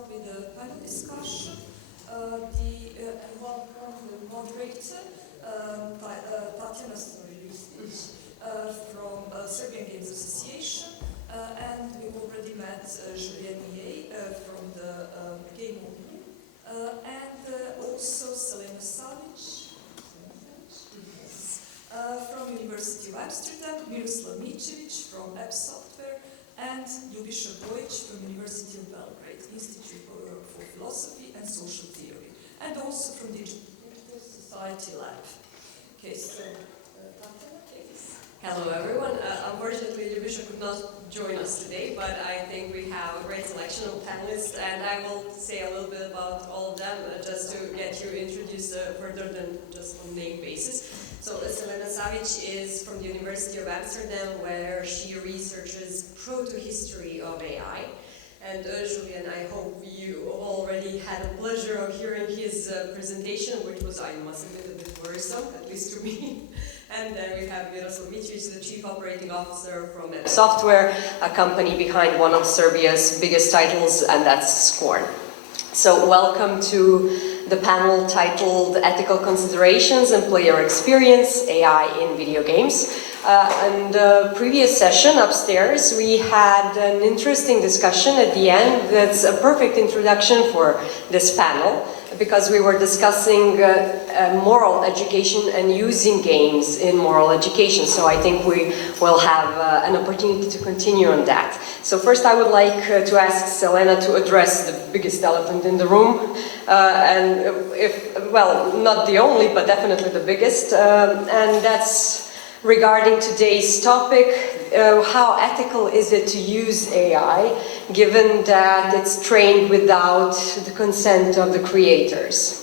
start with a panel discussion. Welcome the moderator, Tatjana Ristić from Serbian Games Association, and we've already met Julien from the Game and also Selena Savić from University of Amsterdam, Miroslav Mićević from App Software, and Ljubiša Bojić from University of Belgrade, Institute for Philosophy and Social Theory, and also from Digital Society Lab. Okay, so Tatjana, please. Hello everyone. Unfortunately, Ljubiša could not join us today, but I think we have a great selection of panelists, and I will say a little bit about all of them just to get you introduced further than just on name basis. So Selena Savić is from the University of Amsterdam, where she researches proto-history of AI. And Julien, I hope you already had the pleasure of hearing his presentation, which was, I must admit, a bit worrisome, at least to me. And then we have Miroslav Mićević, the Chief Operating Officer from Software, a company behind one of Serbia's biggest titles, and that's Scorn. So welcome to the panel titled Ethical Considerations and Player Experience, AI in Video Games. In the previous session upstairs, we had an interesting discussion at the end that's a perfect introduction for this panel, because we were discussing moral education and using games in moral education. So I think we will have an opportunity to continue on that. So first I would like to ask Selena to address the biggest elephant in the room. And well, not the only, but definitely the biggest. And that's regarding today's topic. How ethical is it to use AI, given that it's trained without the consent of the creators?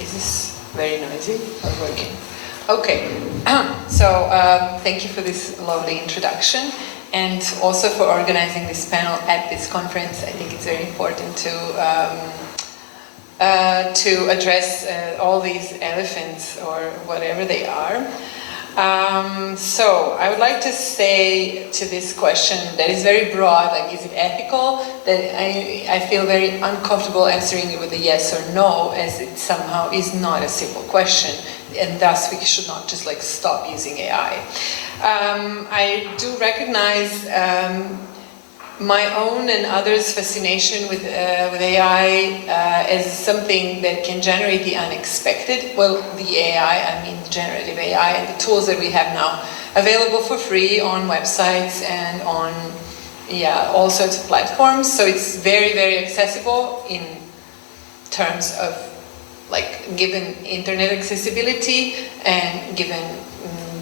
Is this very noisy or working? Okay, so thank you for this lovely introduction, and also for organizing this panel at this conference. I think it's very important to address all these elephants, or whatever they are. So I would like to say to this question that is very broad, like is it ethical, that I feel very uncomfortable answering it with a yes or no, as it somehow is not a simple question, and thus we should not just like stop using AI. I do recognize my own and others' fascination with AI as something that can generate the unexpected. Well, the AI, I mean the generative AI, and the tools that we have now available for free on websites and on all sorts of platforms. So it's very, very accessible in terms of like given internet accessibility and given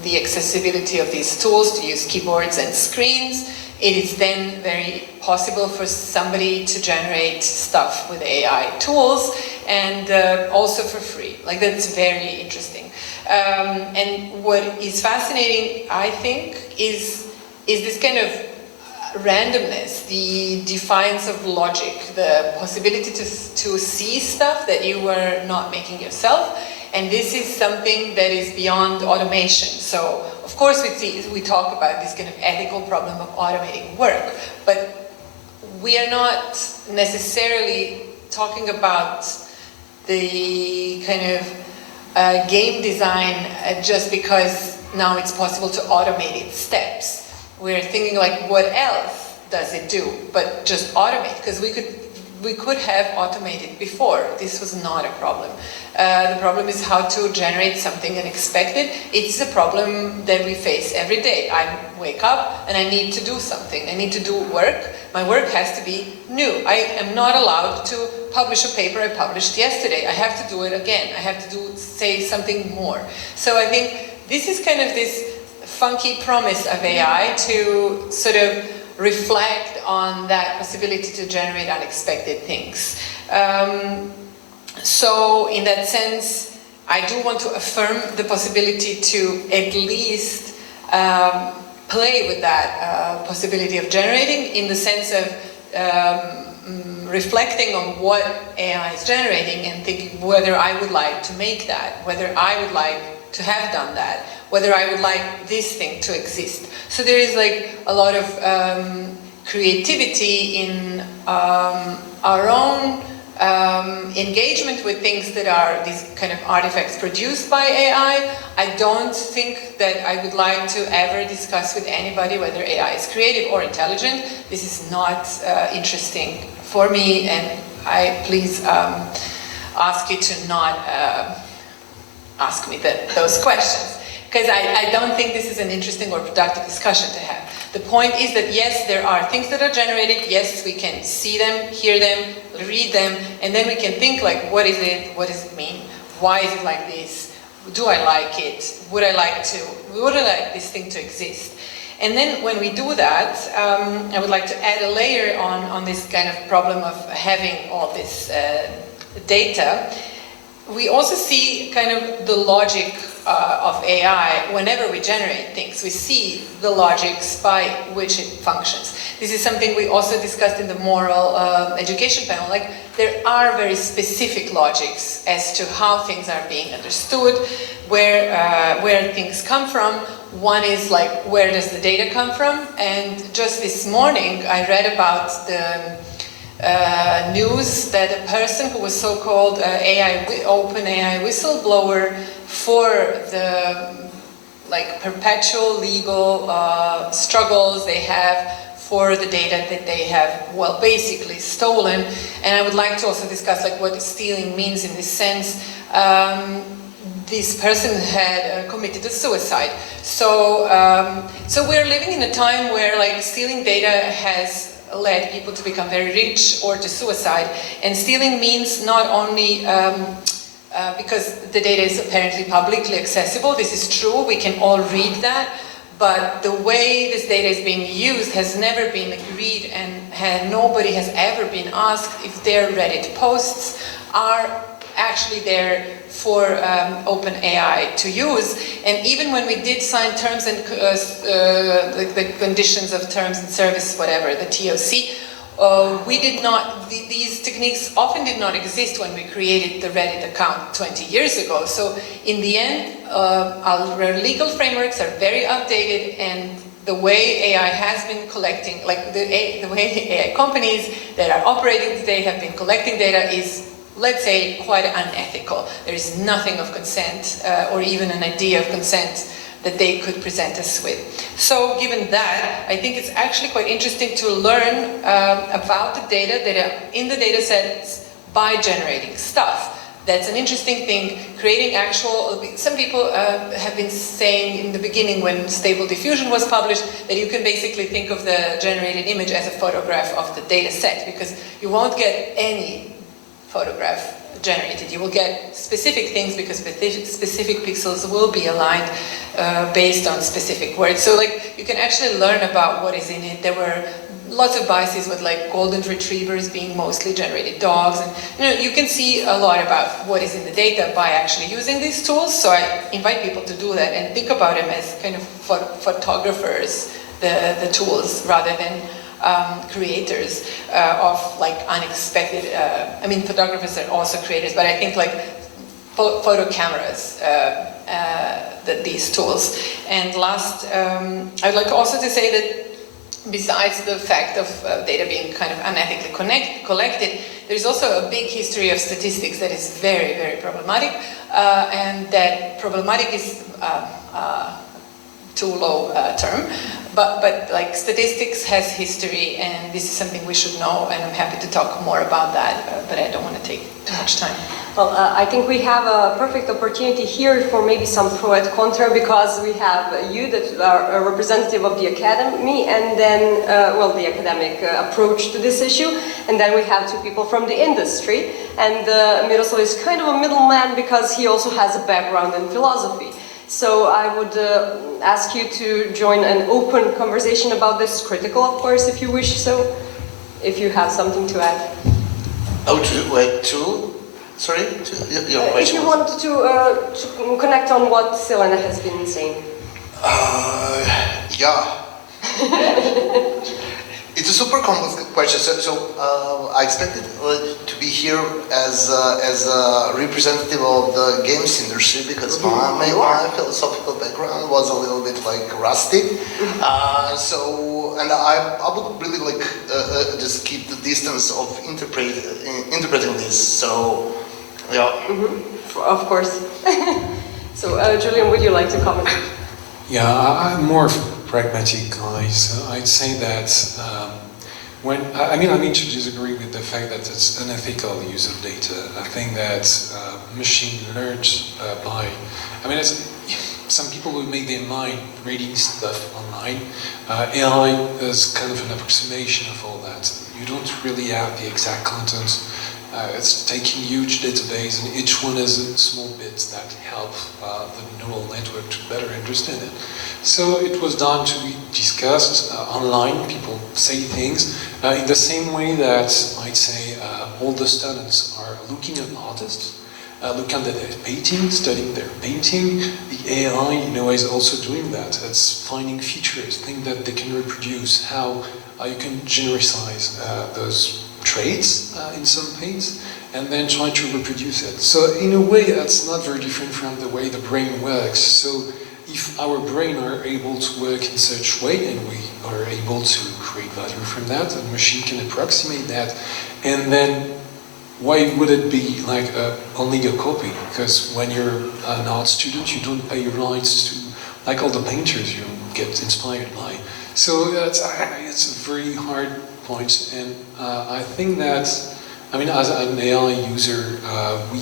the accessibility of these tools to use keyboards and screens. It is then very possible for somebody to generate stuff with AI tools, and also for free. Like, that's very interesting. And what is fascinating, I think, is this kind of randomness, the defiance of logic, the possibility to see stuff that you were not making yourself. And this is something that is beyond automation. So, of course, we talk about this kind of ethical problem of automating work, but we are not necessarily talking about the kind of game design just because now it's possible to automate its steps. We're thinking like, what else does it do but just automate? Because we could have automated before. This was not a problem. The problem is how to generate something unexpected. It's a problem that we face every day. I wake up and I need to do something. I need to do work. My work has to be new. I am not allowed to publish a paper I published yesterday. I have to do it again. I have to say something more. So I think this is kind of this funky promise of AI to sort of reflect on that possibility to generate unexpected things. So in that sense, I do want to affirm the possibility to at least play with that possibility of generating, in the sense of reflecting on what AI is generating and thinking whether I would like to make that, whether I would like to have done that, whether I would like this thing to exist. So there is like a lot of creativity in our own engagement with things that are these kind of artifacts produced by AI. I don't think that I would like to ever discuss with anybody whether AI is creative or intelligent. This is not interesting for me, and I please ask you to not ask me those questions, because I don't think this is an interesting or productive discussion to have. The point is that yes, there are things that are generated, yes, we can see them, hear them, read them, and then we can think like, what is it, what does it mean, why is it like this, do I like it, would I like this thing to exist? And then when we do that, I would like to add a layer on this kind of problem of having all this data. We also see kind of the logic of AI whenever we generate things. We see the logics by which it functions. This is something we also discussed in the moral education panel. Like, there are very specific logics as to how things are being understood, where things come from. One is like, where does the data come from? And just this morning, I read about the news that a person who was so-called open AI whistleblower for the perpetual legal struggles they have for the data that they have, well, basically stolen. And I would like to also discuss what stealing means in this sense. This person had committed a suicide. So we're living in a time where stealing data has led people to become very rich or to suicide. And stealing means not only because the data is apparently publicly accessible, this is true, we can all read that, but the way this data is being used has never been agreed, and nobody has ever been asked if their Reddit posts are actually there for OpenAI to use. And even when we did sign terms and the conditions of terms and service, whatever, the TOC, we did not, these techniques often did not exist when we created the Reddit account 20 years ago. So in the end, our legal frameworks are very outdated, and the way AI has been collecting, the way AI companies that are operating today have been collecting data is, let's say, quite unethical. There is nothing of consent or even an idea of consent that they could present us with. So given that, I think it's actually quite interesting to learn about the data that are in the data sets by generating stuff. That's an interesting thing, creating actual, some people have been saying in the beginning when Stable Diffusion was published that you can basically think of the generated image as a photograph of the data set, because you won't get any photograph generated. You will get specific things because specific pixels will be aligned based on specific words. So you can actually learn about what is in it. There were lots of biases with golden retrievers being mostly generated dogs, and you can see a lot about what is in the data by actually using these tools. So I invite people to do that and think about them as kind of photographers, the tools, rather than creators of unexpected, photographers are also creators, but I think photo cameras, these tools. And last, I'd like also to say that besides the fact of data being kind of unethically collected, there's also a big history of statistics that is very, very problematic, and that problematic is too low term, but statistics has history, and this is something we should know, and I'm happy to talk more about that, but I don't want to take too much time. Well, I think we have a perfect opportunity here for maybe some pro et contra, because we have you that are a representative of the academy, and then, the academic approach to this issue, and then we have two people from the industry, and Miroslav is kind of a middleman because he also has a background in philosophy. So I would ask you to join an open conversation about this, critical of course, if you wish so, if you have something to add. Sorry? Your question? If you want to connect on what Selena has been saying. Yeah. It is super complex question. I expected to be here as a representative of the games industry because my philosophical background was a little bit like rusty. And I would really like just keep the distance of interpreting this. So, yeah. Of course. So, Julien, would you like to comment? Yeah, I'm more of a pragmatic guy, so I'd say that I mean to disagree with the fact that it's unethical use of data. I think that machine learns some people will make their mind reading stuff online. AI is kind of an approximation of all that. You don't really have the exact content. It's taking huge database, and each one is small bits that help the neural network to better understand it. So it was done to be discussed online. People say things in the same way that I'd say all the students are looking at artists, looking at their painting, studying their painting. The AI, is also doing that. It's finding features, things that they can reproduce, how you can generalize those traits in some paints, and then try to reproduce it. So in a way, that's not very different from the way the brain works. So if our brain are able to work in such way, and we are able to create value from that, the machine can approximate that, and then why would it be like only a copy? Because when you're an art student, you don't pay rights to, like all the painters you get inspired by. So it's a very hard point, and I think that, as an AI user, we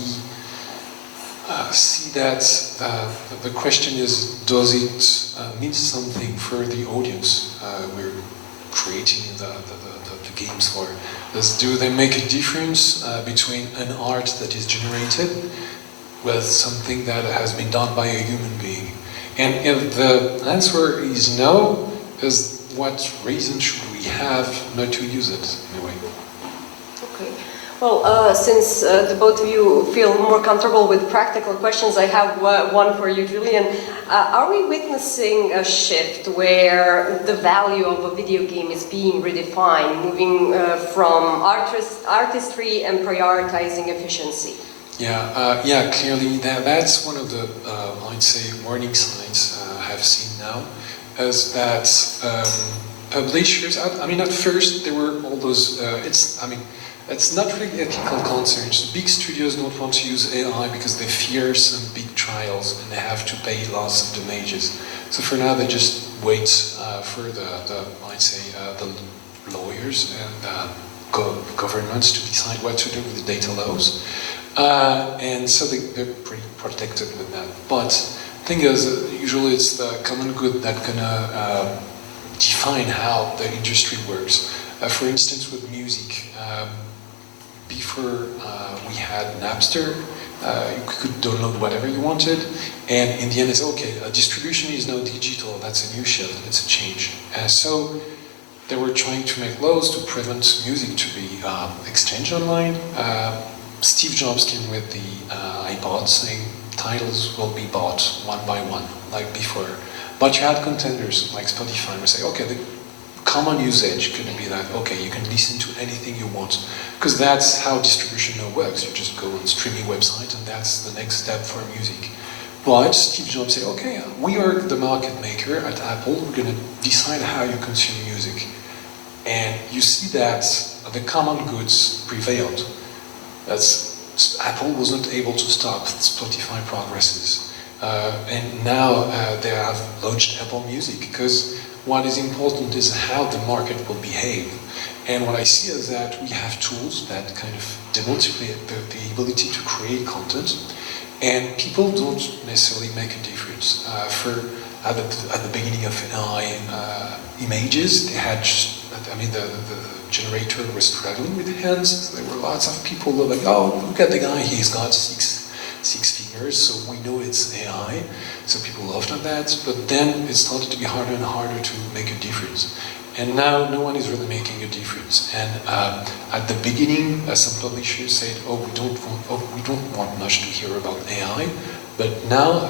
see that the question is, does it mean something for the audience we're creating the games for? Do they make a difference between an art that is generated with something that has been done by a human being? And if the answer is no, is what reason should we have not to use it in a way? Okay. Well, since the both of you feel more comfortable with practical questions, I have one for you, Julien. Are we witnessing a shift where the value of a video game is being redefined, moving from artistry and prioritizing efficiency? Yeah, clearly that's one of the, I'd say, warning signs I've seen now, is that publishers, at first there were all those, it's not really ethical concerns. Big studios don't want to use AI because they fear some big trials and they have to pay lots of damages. So for now they just wait for the lawyers and governments to decide what to do with the data laws. And so they're pretty protected with that. But the thing is, usually it's the common good that's gonna define how the industry works. For instance, with music, before we had Napster, you could download whatever you wanted, and in the end it's okay, distribution is now digital, that's a new shift, it's a change. So they were trying to make laws to prevent music to be exchanged online. Steve Jobs came with the iPod saying titles will be bought one by one, like before. But you had contenders like Spotify who say, okay, the common usage could be that, okay, you can listen to anything you want, because that's how distribution now works. You just go on streaming website and that's the next step for music. But Steve Jobs said, okay, we are the market maker at Apple, we're going to decide how you consume music. And you see that the common goods prevailed. Apple wasn't able to stop Spotify progresses. And now they have launched Apple Music, because what is important is how the market will behave. And what I see is that we have tools that kind of demonstrate the ability to create content, and people don't necessarily make a difference. At the beginning of AI images, they had the generator was struggling with hands. There were lots of people who were like, oh, look at the guy, he's got six fingers, so we know it's AI. So people laughed at that, but then it started to be harder and harder to make a difference. And now no one is really making a difference. And at the beginning, some publishers said, oh, we don't want much to hear about AI. But now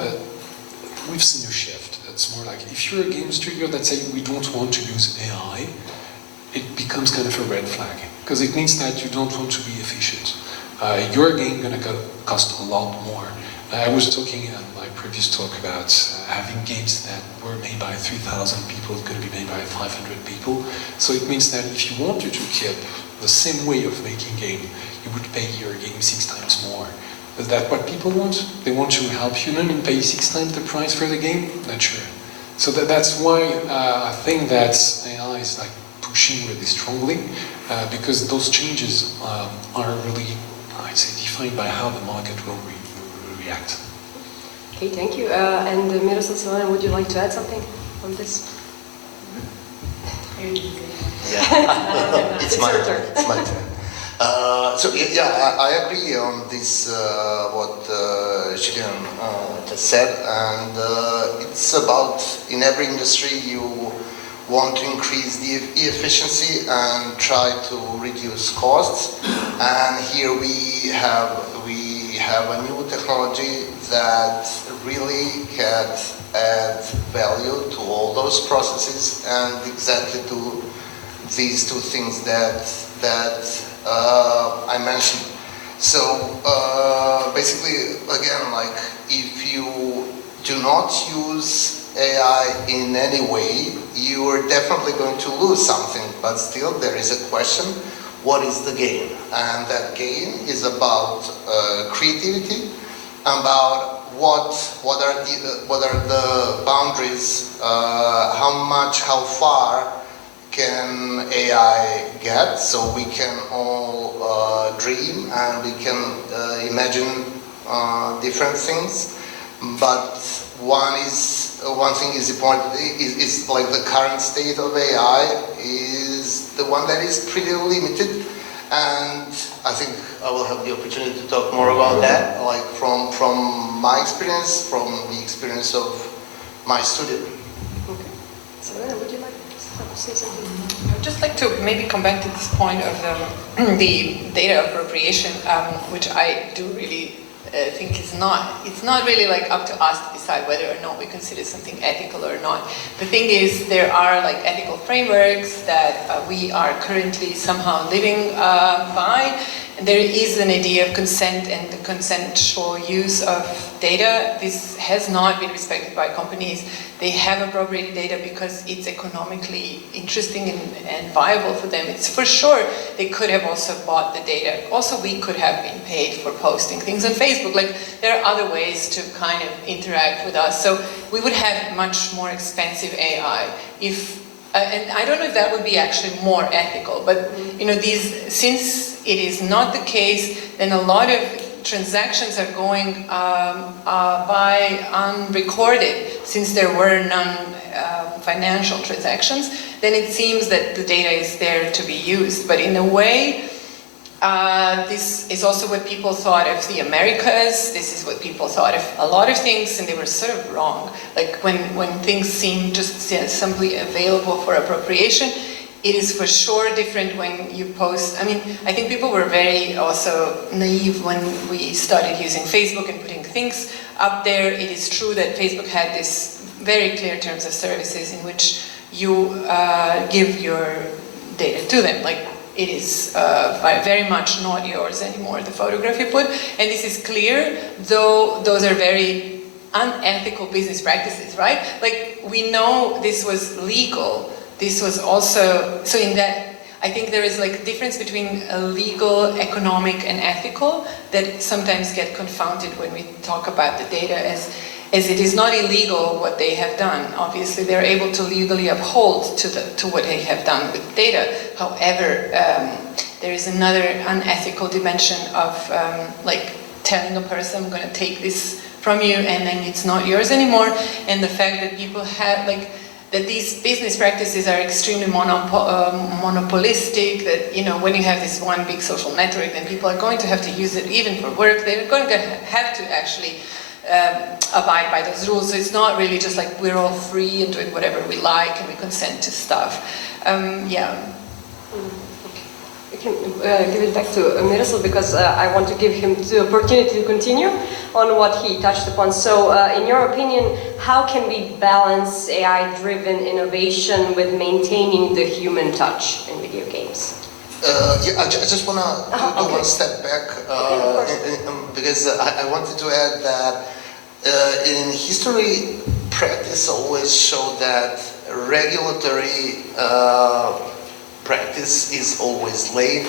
we've seen a shift. It's more like, if you're a game studio that say we don't want to use AI, it becomes kind of a red flag, because it means that you don't want to be efficient. Your game gonna cost a lot more. I was talking in my previous talk about having games that were made by 3,000 people going to be made by 500 people. So it means that if you wanted to keep the same way of making game, you would pay your game 6 times more. Is that what people want? They want to help human and pay 6 times the price for the game? Not sure. So that's why I think that AI is like pushing really strongly, because those changes are really, I'd say, defined by how the market will react. Okay, thank you. And Miroslav, Selena, would you like to add something on this? Yeah, It's your turn. It's my turn. So yeah, I agree on this what Julien just said, and it's about in every industry you want to increase the efficiency and try to reduce costs. And here we have a new technology that really can add value to all those processes and exactly to these two things that I mentioned. So basically, again, like if you do not use AI in any way, you are definitely going to lose something. But still, there is a question: what is the game? And that game is about creativity, about what are the boundaries, how far can AI get, so we can all dream and we can imagine different things. But one thing is important, is like the current state of AI is the one that is pretty limited, and I think I will have the opportunity to talk more about that, like from my experience, from the experience of my student. Okay. Selena, would you like to say something? I'd just like to maybe come back to this point of the data appropriation, which I do really think it's not really like up to us to decide whether or not we consider something ethical or not. The thing is, there are like ethical frameworks that we are currently somehow living by. And there is an idea of consent and the consensual use of data. This has not been respected by companies. They have appropriated data because it's economically interesting and viable for them. It's for sure they could have also bought the data. Also, we could have been paid for posting things on Facebook. Like, there are other ways to kind of interact with us. So we would have much more expensive AI if, and I don't know if that would be actually more ethical, but you know, since it is not the case, then a lot of transactions are going by unrecorded, since there were none financial transactions, then it seems that the data is there to be used. But in a way, this is also what people thought of the Americas, this is what people thought of a lot of things, and they were sort of wrong. Like when things seem just simply available for appropriation, it is for sure different when you post. I mean, I think people were very also naive when we started using Facebook and putting things up there. It is true that Facebook had this very clear terms of services in which you give your data to them. Like, it is very much not yours anymore, the photograph you put. And this is clear, though those are very unethical business practices, right? Like, we know this was legal. This was also, so in that, I think there is like a difference between legal, economic, and ethical that sometimes get confounded when we talk about the data as it is not illegal what they have done. Obviously, they're able to legally uphold to what they have done with data. However, there is another unethical dimension of like telling a person, I'm going to take this from you, and then it's not yours anymore. And the fact that people have like, that these business practices are extremely monopolistic, that, you know, when you have this one big social network, then people are going to have to use it even for work. They're going to have to actually abide by those rules. So it's not really just like we're all free and doing whatever we like and we consent to stuff. Yeah. Okay. I can give it back to Miroslav because I want to give him the opportunity to continue on what he touched upon. So, in your opinion, how can we balance AI-driven innovation with maintaining the human touch in video games? Yeah, I just want to do one step back because I wanted to add that in history, practice always showed that regulatory practice is always late,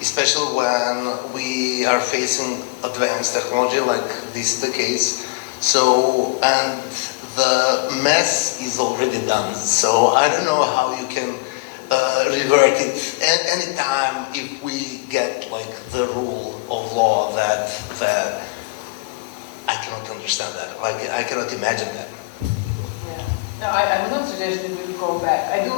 especially when we are facing advanced technology like this is the case. So, and the mess is already done. So I don't know how you can revert it any time if we get like the rule of law that I cannot understand that. Like I cannot imagine that. No, I would not suggest that we go back. I do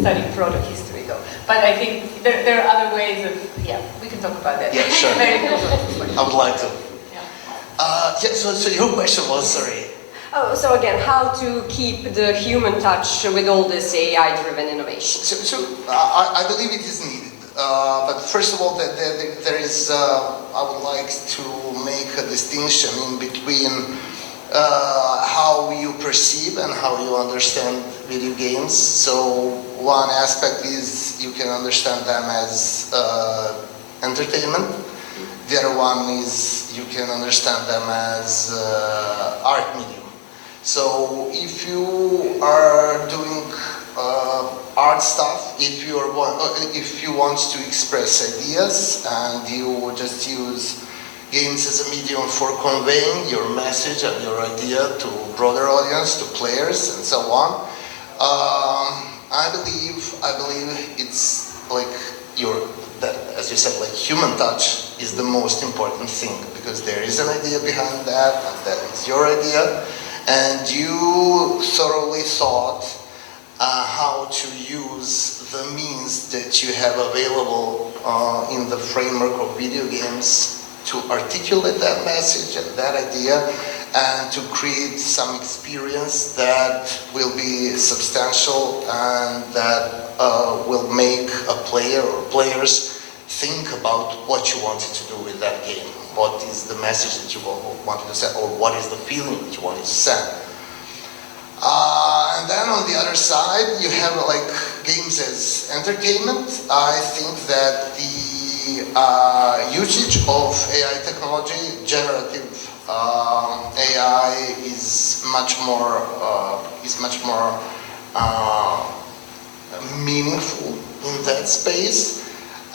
study product history though, but I think there are other ways of, yeah, we can talk about that. Yeah, sure. Very important. I would like to. Yeah. So your question was, sorry. Oh, so again, how to keep the human touch with all this AI-driven innovation? So I believe it is needed. But first of all, there is, I would like to make a distinction in between how you perceive and how you understand video games. So one aspect is you can understand them as entertainment. The other one is you can understand them as art medium. So if you are doing art stuff, if you want to express ideas and you just use games as a medium for conveying your message and your idea to broader audience, to players, and so on. I believe it's like that, as you said, like human touch is the most important thing because there is an idea behind that, and that is your idea, and you thoroughly thought how to use the means that you have available in the framework of video games to articulate that message and that idea and to create some experience that will be substantial and that will make a player or players think about what you wanted to do with that game. What is the message that you wanted to send or what is the feeling that you wanted to send. And then on the other side you have like games as entertainment. I think that the usage of AI technology, generative AI, is much more meaningful in that space.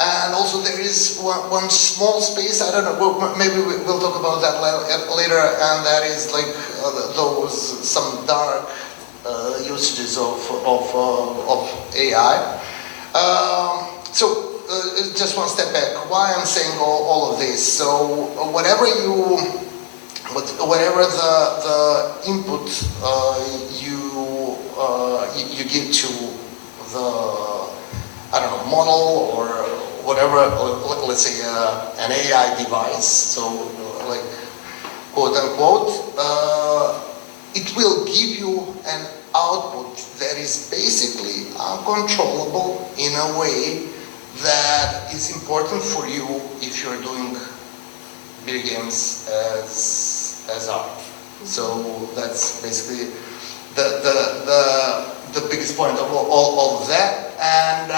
And also there is one small space. I don't know. Maybe we'll talk about that later. And that is like some dark usages of AI. Just one step back. Why I'm saying all of this? So whatever the input you give to the model or whatever, let's say an AI device. So like quote unquote, it will give you an output that is basically uncontrollable in a way that is important for you if you're doing video games as art. So that's basically the biggest point of all of that. And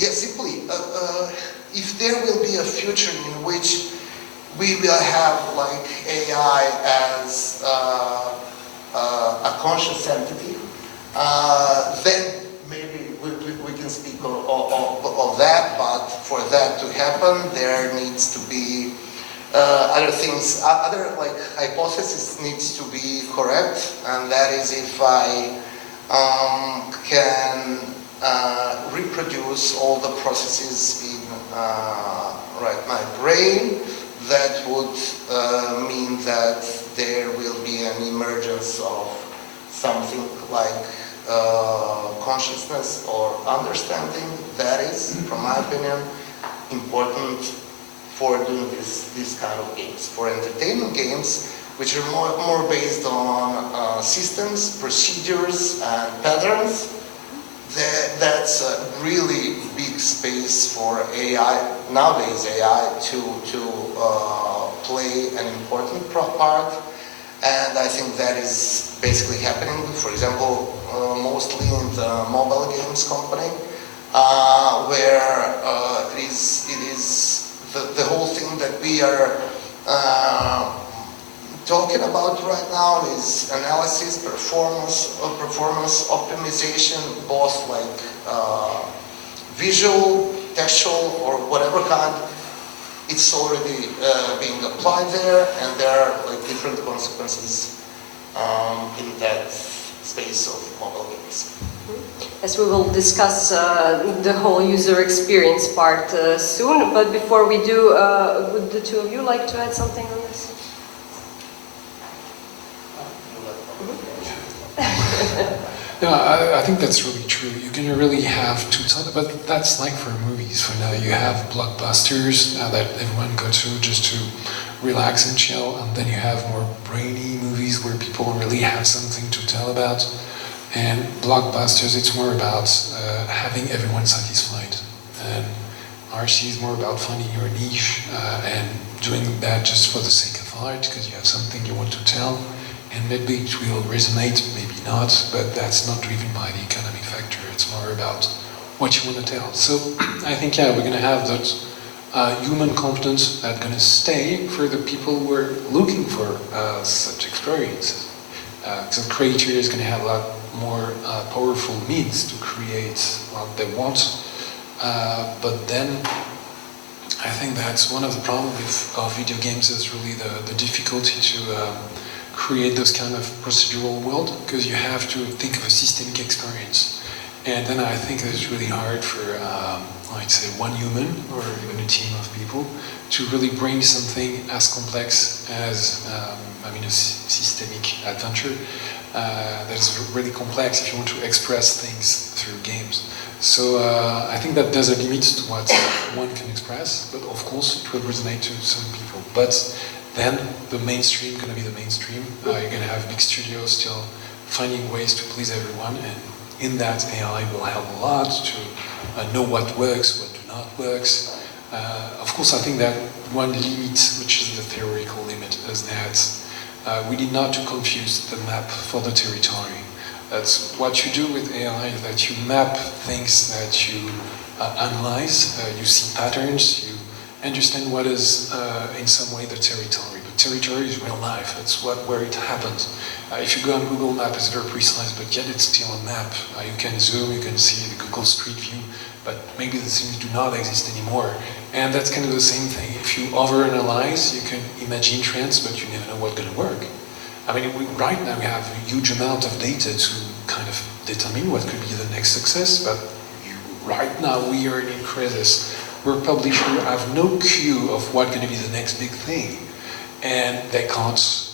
simply, if there will be a future in which we will have like AI as a conscious entity, then maybe we can speak of that, but for that to happen, there needs to be other things, other like hypothesis needs to be correct, and that is if I can reproduce all the processes in my brain, that would mean that there will be an emergence of something like consciousness or understanding. That is, from my opinion, important for doing this kind of games. For entertainment games, which are more based on systems, procedures, and patterns, that's a really big space for AI, nowadays AI, to play an important part. And I think that is basically happening, for example, mostly in the mobile games company, where it is the whole thing that we are talking about right now is analysis, performance optimization, both like visual, textual, or whatever kind. It's already being applied there, and there are like different consequences in that space of mobile games. As we will discuss the whole user experience part soon, but before we do, would the two of you like to add something on this? No, I think that's really true. You're going to really have to tell, but that's like for movies. For now, you have blockbusters that everyone go to just to relax and chill, and then you have more brainy movies where people really have something to tell about. And blockbusters, it's more about having everyone satisfied. And RC is more about finding your niche and doing that just for the sake of art, because you have something you want to tell. And maybe it will resonate, maybe not, but that's not driven by the economic factor. It's more about what you want to tell. So I think, yeah, we're going to have that human competence that's going to stay for the people who are looking for such experiences. Because the creator is going to have a lot more powerful means to create what they want. But then I think that's one of the problems of video games is really the difficulty to create those kind of procedural world, because you have to think of a systemic experience. And then I think it's really hard for, I'd say, one human or even a team of people to really bring something as complex as, a systemic adventure that is really complex if you want to express things through games. So I think that there's a limit to what one can express, but of course it will resonate to some people. But then the mainstream going to be the mainstream. You're going to have big studios still finding ways to please everyone, and in that AI will help a lot to know what works, what do not works. Of course, I think that one limit, which is the theoretical limit, is that we need not to confuse the map for the territory. That's what you do with AI, is that you map things that you analyze, you see patterns, you understand what is in some way the territory. But territory is real life, it's where it happens. If you go on Google Maps, it's very precise, but yet it's still a map. You can zoom, you can see the Google Street View, but maybe the things do not exist anymore. And that's kind of the same thing. If you overanalyze, you can imagine trends, but you never know what's going to work. Right now we have a huge amount of data to kind of determine what could be the next success, but right now we are in crisis. Where publishers have no clue of what's going to be the next big thing, and they can't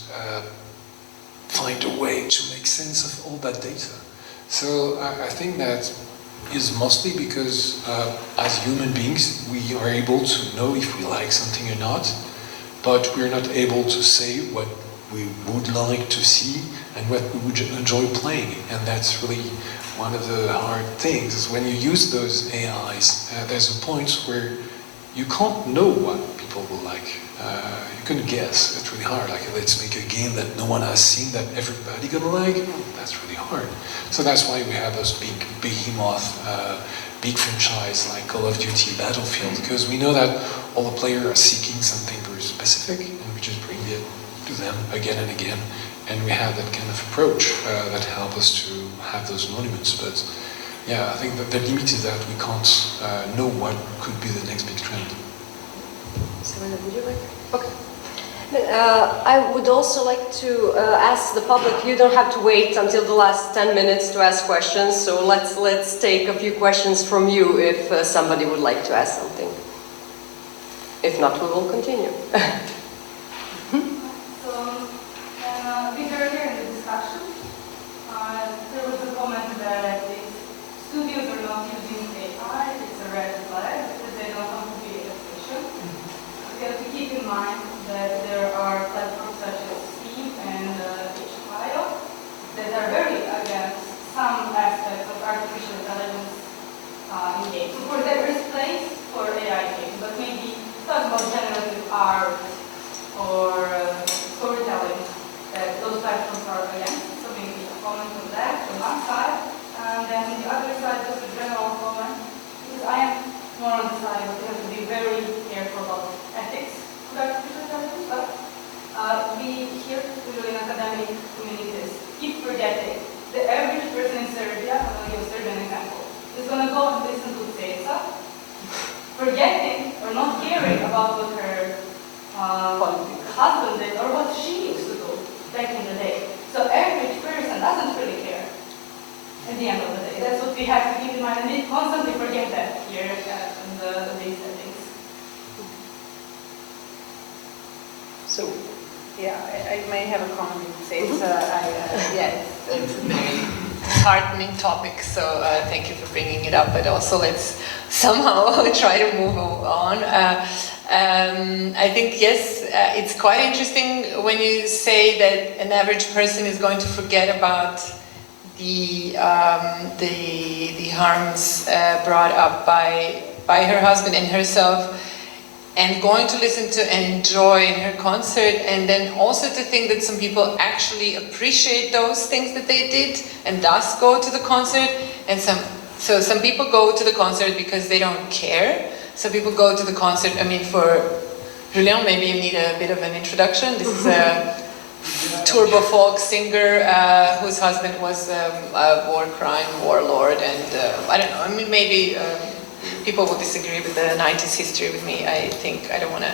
find a way to make sense of all that data. So I think that is mostly because as human beings, we are able to know if we like something or not, but we're not able to say what we would like to see and what we would enjoy playing. And that's really one of the hard things, is when you use those AIs, there's a point where you can't know what people will like. You can guess, it's really hard. Like, let's make a game that no one has seen that everybody gonna like. That's really hard. So that's why we have those big behemoth, big franchise like Call of Duty, Battlefield, because we know that all the players are seeking something very specific, and we just bring it to them again and again. And we have that kind of approach that helps us to have those monuments. But yeah, I think that the limit is that we can't know what could be the next big trend. Selena, would you like? Okay. I would also like to ask the public, you don't have to wait until the last 10 minutes to ask questions, so let's take a few questions from you if somebody would like to ask something. If not, we will continue. We heard here in the discussion, there was a comment that if studios are not using AI, it's a red flag because they don't want to be efficient. We have to keep in mind that there are platforms such as Steam and HFIO that are very against some aspects of artificial intelligence mind, and they constantly forget that here in these settings. So, yeah, I may have a comment to say. It's a very heartening topic, so thank you for bringing it up, but also let's somehow try to move on. I think, yes, it's quite interesting when you say that an average person is going to forget about the harms brought up by her husband and herself, and going to listen to and enjoy in her concert, and then also to think that some people actually appreciate those things that they did and thus go to the concert, and some people go to the concert because they don't care. Some people go to the concert, I mean, for Julien, maybe you need a bit of an introduction. This is a turbo folk singer whose husband was a war crime warlord, and I don't know, I mean, maybe people will disagree with the 90s history with me. I think I don't want to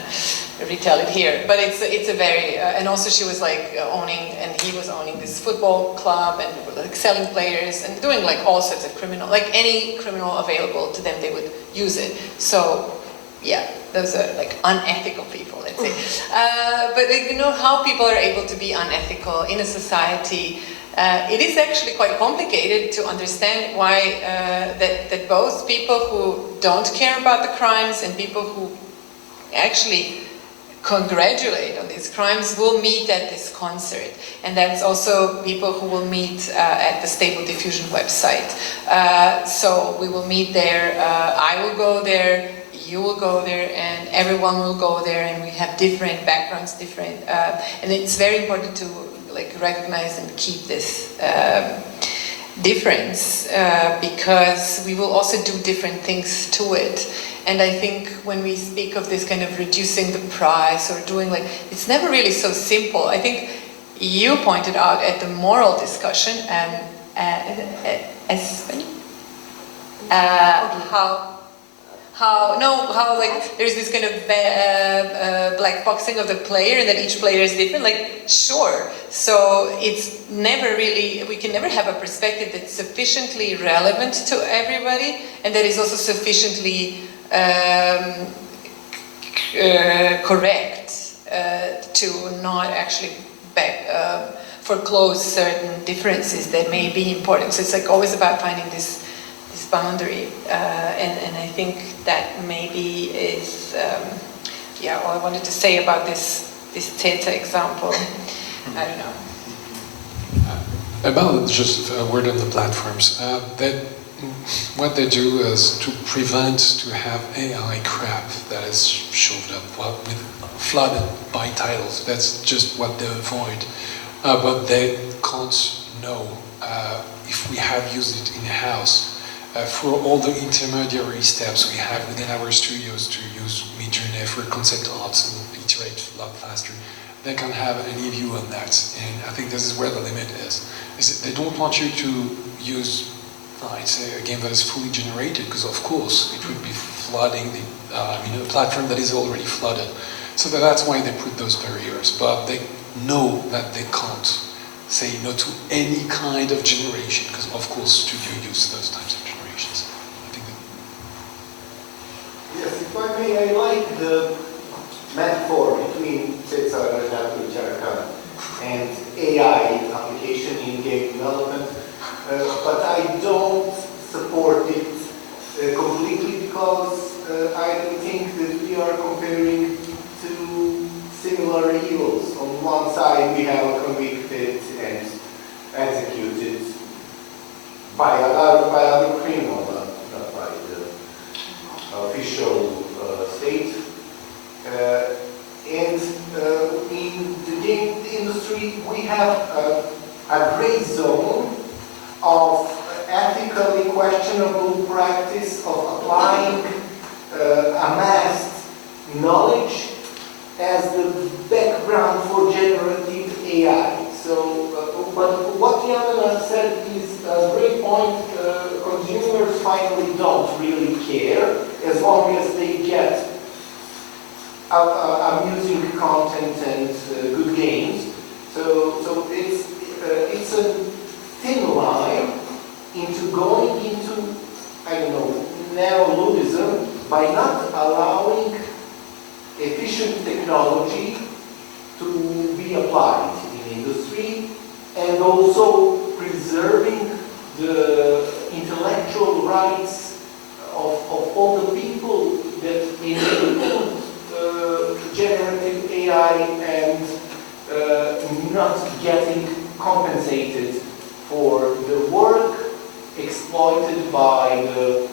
retell it here, but it's a very and also she was like owning, and he was owning this football club, and like selling players and doing like all sorts of criminal, like any criminal available to them, they would use it. So yeah, those are like unethical people, let's say. But you know how people are able to be unethical in a society. It is actually quite complicated to understand why that both people who don't care about the crimes and people who actually congratulate on these crimes will meet at this concert. And that's also people who will meet at the Stable Diffusion website. So we will meet there, I will go there, you will go there, and everyone will go there, and we have different backgrounds, and it's very important to like recognize and keep this difference because we will also do different things to it. And I think when we speak of this kind of reducing the price or doing like, it's never really so simple. I think you pointed out at the moral discussion how like there's this kind of black boxing of the player, and that each player is different. Like, sure. So it's never really, we can never have a perspective that's sufficiently relevant to everybody, and that is also sufficiently correct to not actually foreclose certain differences that may be important. So it's like always about finding this boundary, and I think that maybe is all I wanted to say about this Theta example. I don't know. About just a word on the platforms. What they do is to prevent to have AI crap that is shoved up with flooded by titles. That's just what they avoid. But they can't know if we have used it in-house. For all the intermediary steps we have within our studios to use Midjourney for concept arts and iterate a lot faster, they can't have any view on that. And I think this is where the limit is that they don't want you to use, I'd say, a game that is fully generated, because of course it would be flooding a platform that is already flooded. So that's why they put those barriers. But they know that they can't say no to any kind of generation, because of course studio use those types of generations. I think that... Yes, if I may, I like the metaphor between Cesar and AI application in game development, but I don't support it completely, because I don't think that we are comparing two similar evils. On one side we have a convicted and executed by other criminal, not by the official state. And in the game industry we have a gray zone of ethically questionable practice of applying amassed knowledge as the background for generative AI. So, but what Tatjana said is a great point. Consumers finally don't really care as long as they get amusing content and good games. So it's a thin line into going into by not allowing efficient technology to be applied in industry, and also preserving the intellectual rights of all the people that enable generative AI and not getting compensated for the work exploited by the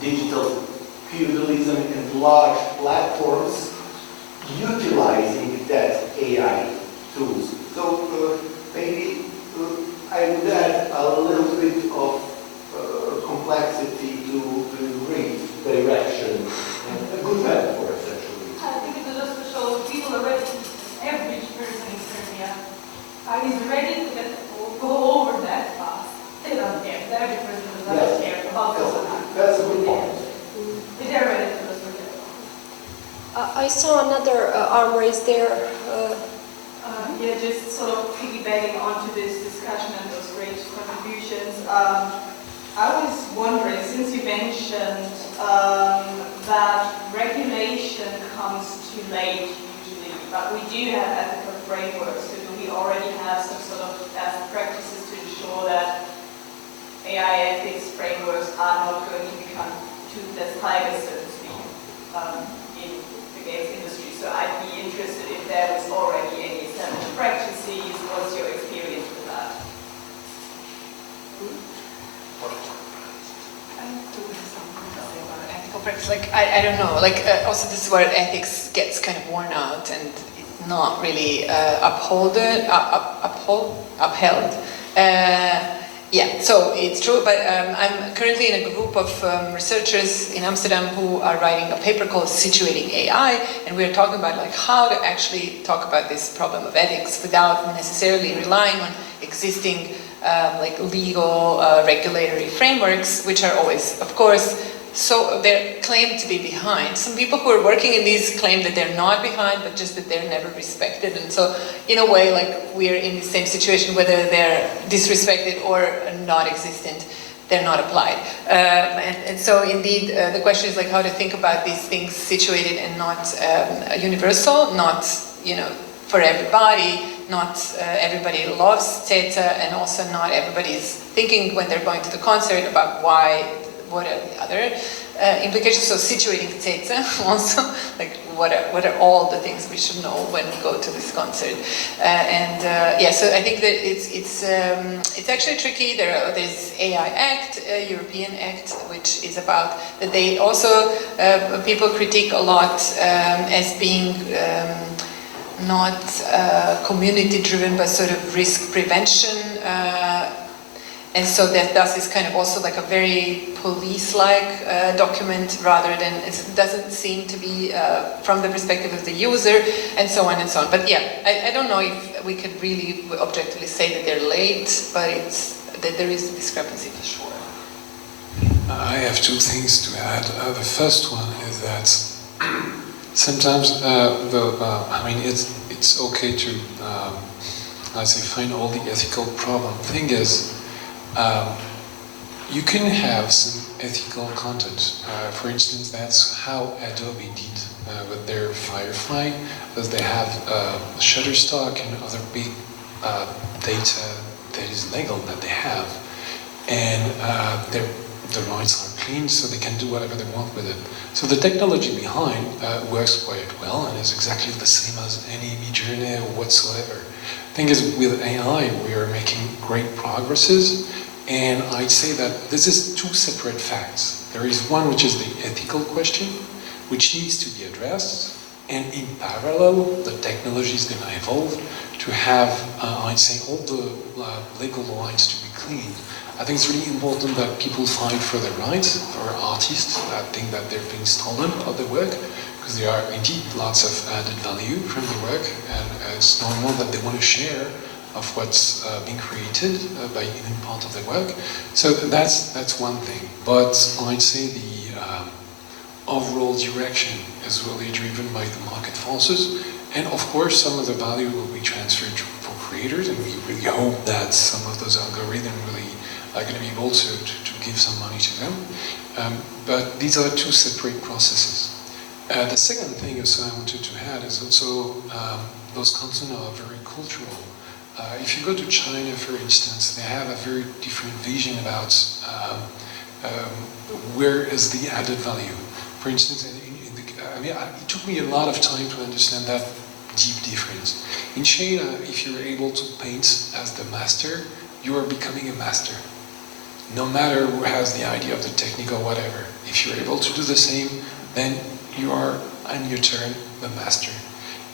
digital feudalism and large platforms utilizing that AI tools. So maybe I would add a little bit of complexity to the great direction, a good metaphor essentially. I think it was just to show people are ready, average person in Serbia is ready to go over that fast. They don't care. The average person does not care about That's a good point. They're ready to just forget about it. I saw another arm raised there. Yeah, just sort of piggybacking onto this discussion and those great contributions. I was wondering, since you mentioned that regulation comes too late usually, but we do have ethical frameworks. So do we already have some sort of best practices to ensure that AI ethics frameworks are not going to become toothless tigers, so to speak, in the games industry? So I'd be interested if there was already any established practices. What's your experience with that? Ethical practice, like I don't know, like also this is where ethics gets kind of worn out and not really upheld. Yeah, so it's true, but I'm currently in a group of researchers in Amsterdam who are writing a paper called Situating AI, and we're talking about like how to actually talk about this problem of ethics without necessarily relying on existing like legal regulatory frameworks, which are always, of course, so they're claimed to be behind. Some people who are working in these claim that they're not behind, but just that they're never respected. And so, in a way, like we're in the same situation, whether they're disrespected or non-existent, they're not applied. And so, indeed, the question is like how to think about these things situated and not universal, not for everybody. Not everybody loves Teta, and also not everybody is thinking when they're going to the concert about what are the other implications. So situating Teta also, like what are all the things we should know when we go to this concert. Yeah, so I think that it's actually tricky. There's AI Act, European Act, which is about that they also, people critique a lot as being not community-driven, but sort of risk prevention. And so that thus is kind of also like a very police-like document rather than, it doesn't seem to be from the perspective of the user, and so on and so on. But yeah, I don't know if we could really objectively say that they're late, but that there is a discrepancy for sure. I have two things to add. The first one is that sometimes I mean, it's okay to, let's say, find all the ethical problem. Thing is, you can have some ethical content. For instance, that's how Adobe did with their Firefly, as they have Shutterstock and other big data that is legal that they have, and the rights are clean, so they can do whatever they want with it. So the technology behind works quite well and is exactly the same as any Midjourney or whatsoever. Thing is, with AI, we are making great progresses, and I'd say that this is two separate facts. There is one which is the ethical question, which needs to be addressed, and in parallel, the technology is going to evolve to have, I'd say, all the legal lines to be clean. I think it's really important that people fight for their rights, for artists that think that they're being stolen of their work, because there are indeed lots of added value from the work, and it's normal that they want to share of what's being created by even part of their work. So that's one thing. But I'd say the overall direction is really driven by the market forces, and of course some of the value will be transferred for creators, and we really hope that some of those algorithms really are going to be able to give some money to them. But these are two separate processes. The second thing also I wanted to add is also those concerns are very cultural. If you go to China, for instance, they have a very different vision about where is the added value. For instance, it took me a lot of time to understand that deep difference. In China, if you're able to paint as the master, you are becoming a master. No matter who has the idea of the technique or whatever. If you're able to do the same, then you are, on your turn, the master.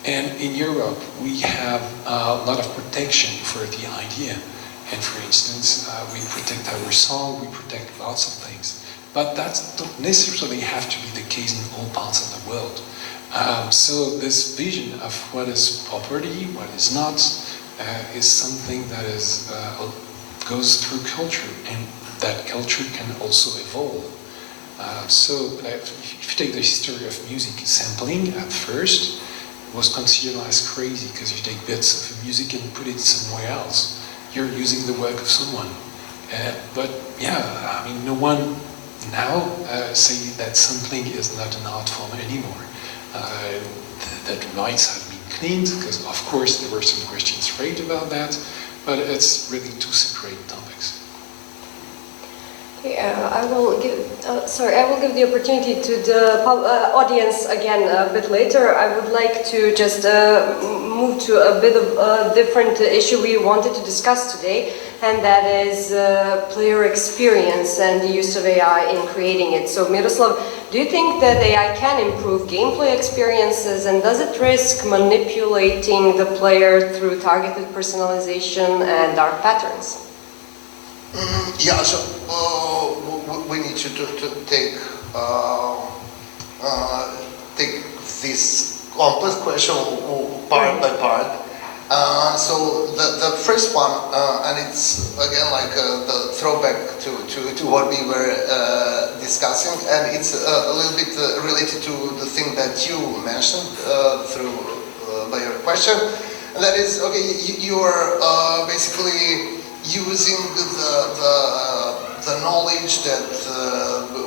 And in Europe, we have a lot of protection for the idea. And for instance, we protect our song, we protect lots of things. But that don't necessarily have to be the case in all parts of the world. So this vision of what is property, what is not, is something that is goes through culture, and that culture can also evolve. So if you take the history of music, sampling at first was considered as crazy because you take bits of music and put it somewhere else. You're using the work of someone. But yeah, I mean, no one now say that sampling is not an art form anymore. That rights have been cleaned, because of course there were some questions raised about that, but it's really two separate topics. I will give the opportunity to the audience again a bit later. I would like to just move to a bit of a different issue we wanted to discuss today, and that is player experience and the use of AI in creating it. So Miroslav, do you think that AI can improve gameplay experiences, and does it risk manipulating the player through targeted personalization and dark patterns? Yeah, so we need to take this complex question part by part. So the first one, and it's again like the throwback to what we were discussing, and it's a little bit related to the thing that you mentioned by your question, and that is, okay, you are basically using the knowledge that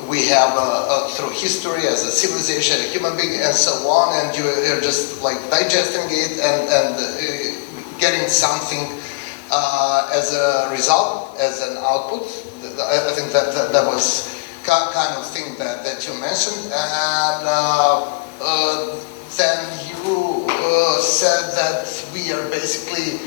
we have through history as a civilization, a human being, and so on, and you're just like digesting it and getting something as a result, as an output. I think that was kind of thing that you mentioned, and then you said that we are basically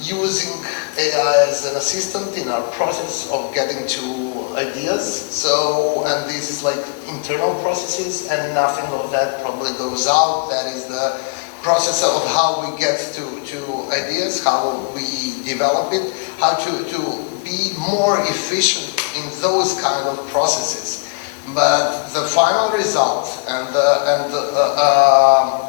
using AI as an assistant in our process of getting to ideas. So, and this is like internal processes, and nothing of that probably goes out. That is the process of how we get to ideas, how we develop it, how to be more efficient in those kind of processes. But the final result and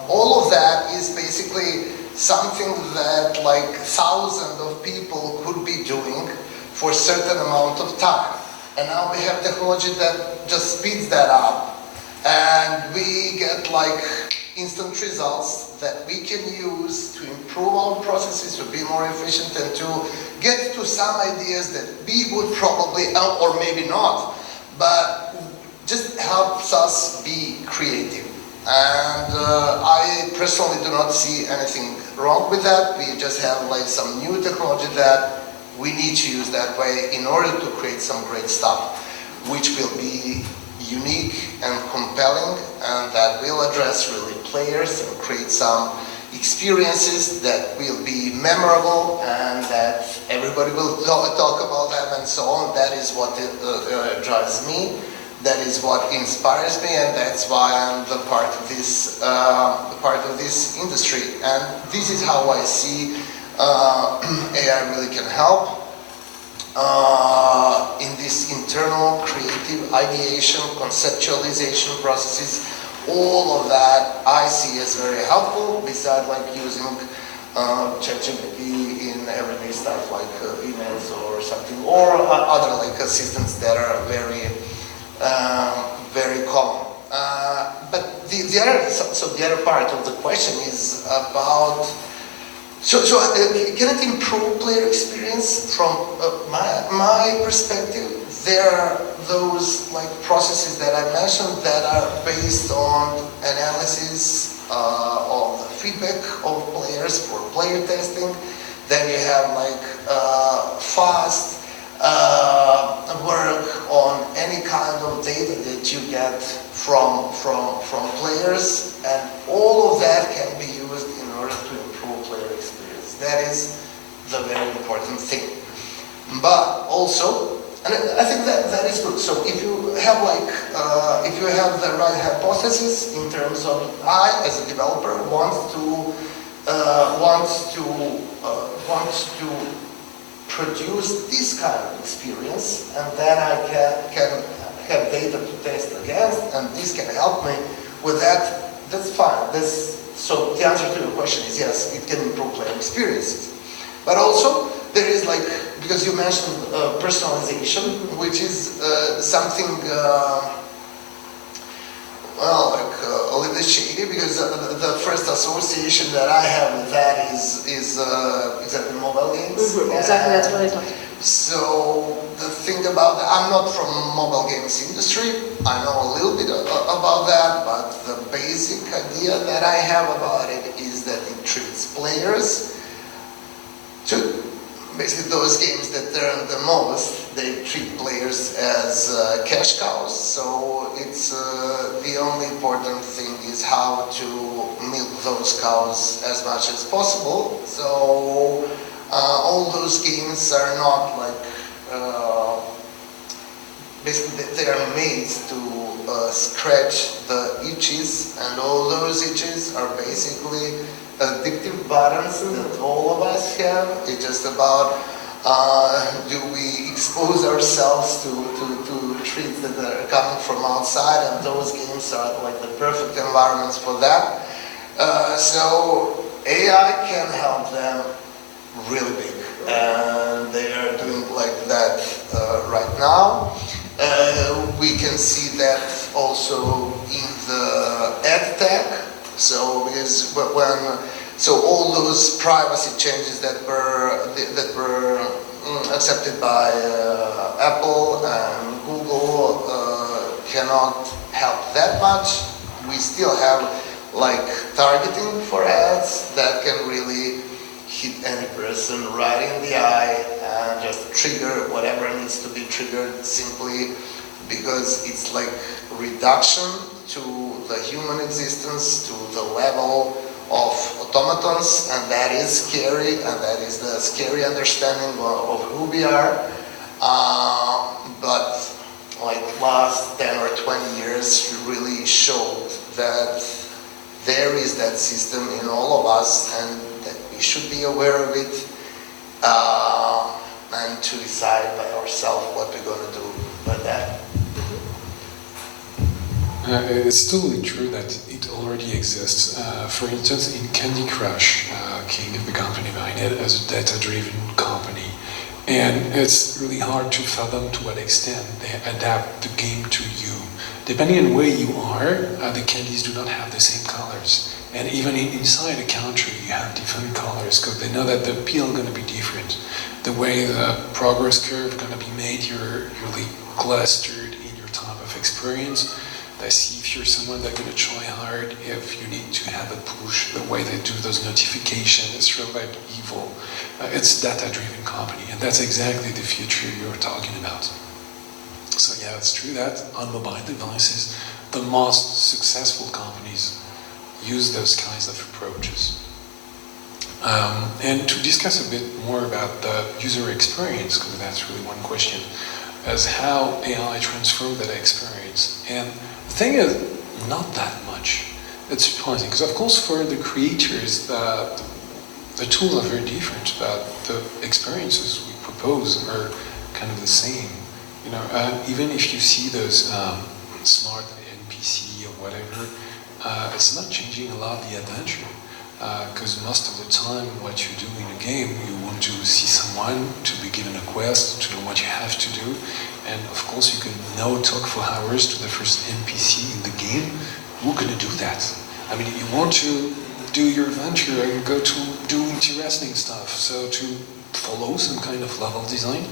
all of that is basically something that like thousands of people could be doing for a certain amount of time. And now we have technology that just speeds that up, and we get like instant results that we can use to improve our processes, to be more efficient, and to get to some ideas that we would probably, or maybe not, but just helps us be creative. And I personally do not see anything wrong with that. We just have like some new technology that we need to use that way in order to create some great stuff, which will be unique and compelling, and that will address really players and create some experiences that will be memorable and that everybody will talk about them and so on. That is what drives me. That is what inspires me, and that's why I'm the part of this industry. And this is how I see AI really can help in this internal creative ideation, conceptualization processes. All of that I see as very helpful, besides like using ChatGPT in everyday stuff like emails or something, or other like assistants that are very common. But the other part of the question is about, can it improve player experience? From my perspective, there are those like processes that I mentioned that are based on analysis of the feedback of players for player testing. Then you have like fast work on any kind of data that you get from players, and all of that can be used in order to improve player experience. That is the very important thing. But also, and I think that is good. So if you have like, if you have the right hypothesis in terms of I, as a developer, want to produce this kind of experience, and then I can have data to test against, and this can help me with that. That's fine. So the answer to your question is yes, it can improve player experiences. But also there is like, because you mentioned personalization, which is something well, like a little bit shady, because the first association that I have with that is exactly mobile games. Exactly, that's what I thought. So the thing about that, I'm not from mobile games industry. I know a little bit about that, but the basic idea that I have about it is that it treats players to basically those games that earn the most, they treat players as cash cows. So it's the only important thing is how to milk those cows as much as possible. So all those games are not like basically they are made to scratch the itches, and all those itches are basically addictive buttons that all of us have. It's just about do we expose ourselves to treats that are coming from outside, and those games are like the perfect environments for that. So AI can help them really big, and they are doing like that right now. We can see that also in the ad tech. So because so all those privacy changes that were accepted by Apple and Google cannot help that much. We still have like targeting for ads that can really hit any person right in the eye and just trigger whatever needs to be triggered, simply because it's like reduction to the human existence, to the level of automatons, and that is scary, and that is the scary understanding of who we are. But like last 10 or 20 years really showed that there is that system in all of us, and that we should be aware of it, and to decide by ourselves what we're going to do with that. It's totally true that it already exists. For instance, in Candy Crush, King, the company behind it, is a data-driven company. And it's really hard to fathom to what extent they adapt the game to you. Depending on where you are, the candies do not have the same colors. And even inside a country, you have different colors, because they know that the appeal is going to be different. The way the progress curve is going to be made, you're really clustered in your time of experience. They see if you're someone that's going to try hard, if you need to have a push, the way they do those notifications, it's really like evil. It's a data-driven company, and that's exactly the future you're talking about. So yeah, it's true that on mobile devices, the most successful companies use those kinds of approaches. And to discuss a bit more about the user experience, because that's really one question, is how AI transformed that experience. And the thing is, not that much. It's surprising, because of course for the creators, the tools are very different, but the experiences we propose are kind of the same. You know, even if you see those smart NPC or whatever, it's not changing a lot the adventure. Because most of the time what you do in a game, you want to see someone, to be given a quest, to know what you have to do. And of course you can now talk for hours to the first NPC in the game. Who's going to do that? I mean, you want to do your adventure and go to do interesting stuff. So to follow some kind of level design.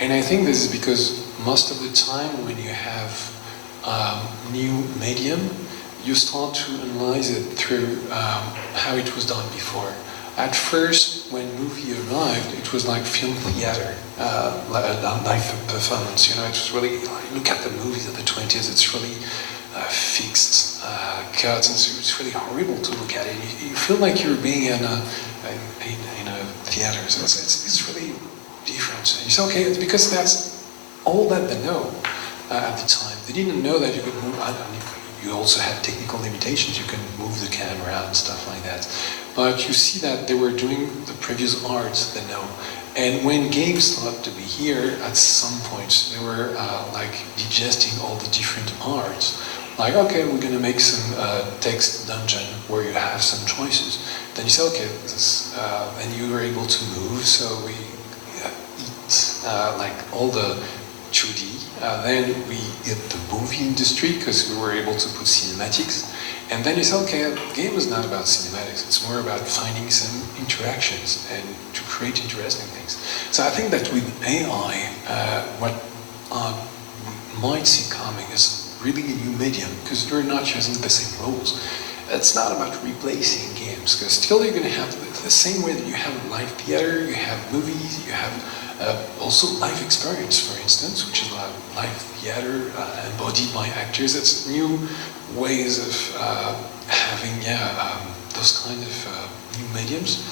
And I think this is because most of the time when you have new medium, you start to analyze it through how it was done before. At first, when movie arrived, it was like film theater, live performance. You know, it was really, look at the movies of the 20s, it's really fixed cuts, and so it's really horrible to look at it. You feel like you're being in a theater, so it's really different. And you say, okay, it's because that's all that they know at the time. They didn't know that you could move. You also had technical limitations. You can move the camera and stuff like that. But you see that they were doing the previous arts they know. And when games started to be here, at some point, they were like digesting all the different arts. Like, okay, we're going to make some text dungeon where you have some choices. Then you say, okay, and you were able to move, so we eat like all the 2D. Then we hit the movie industry because we were able to put cinematics. And then you say, okay, the game is not about cinematics, it's more about finding some interactions and to create interesting things. So I think that with AI, what we might see coming is really a new medium, because you're not using the same rules. It's not about replacing games, because still you're going to have the same way that you have live theater, you have movies, you have also live experience, for instance, which is live theater embodied by actors. It's new ways of having those kind of new mediums.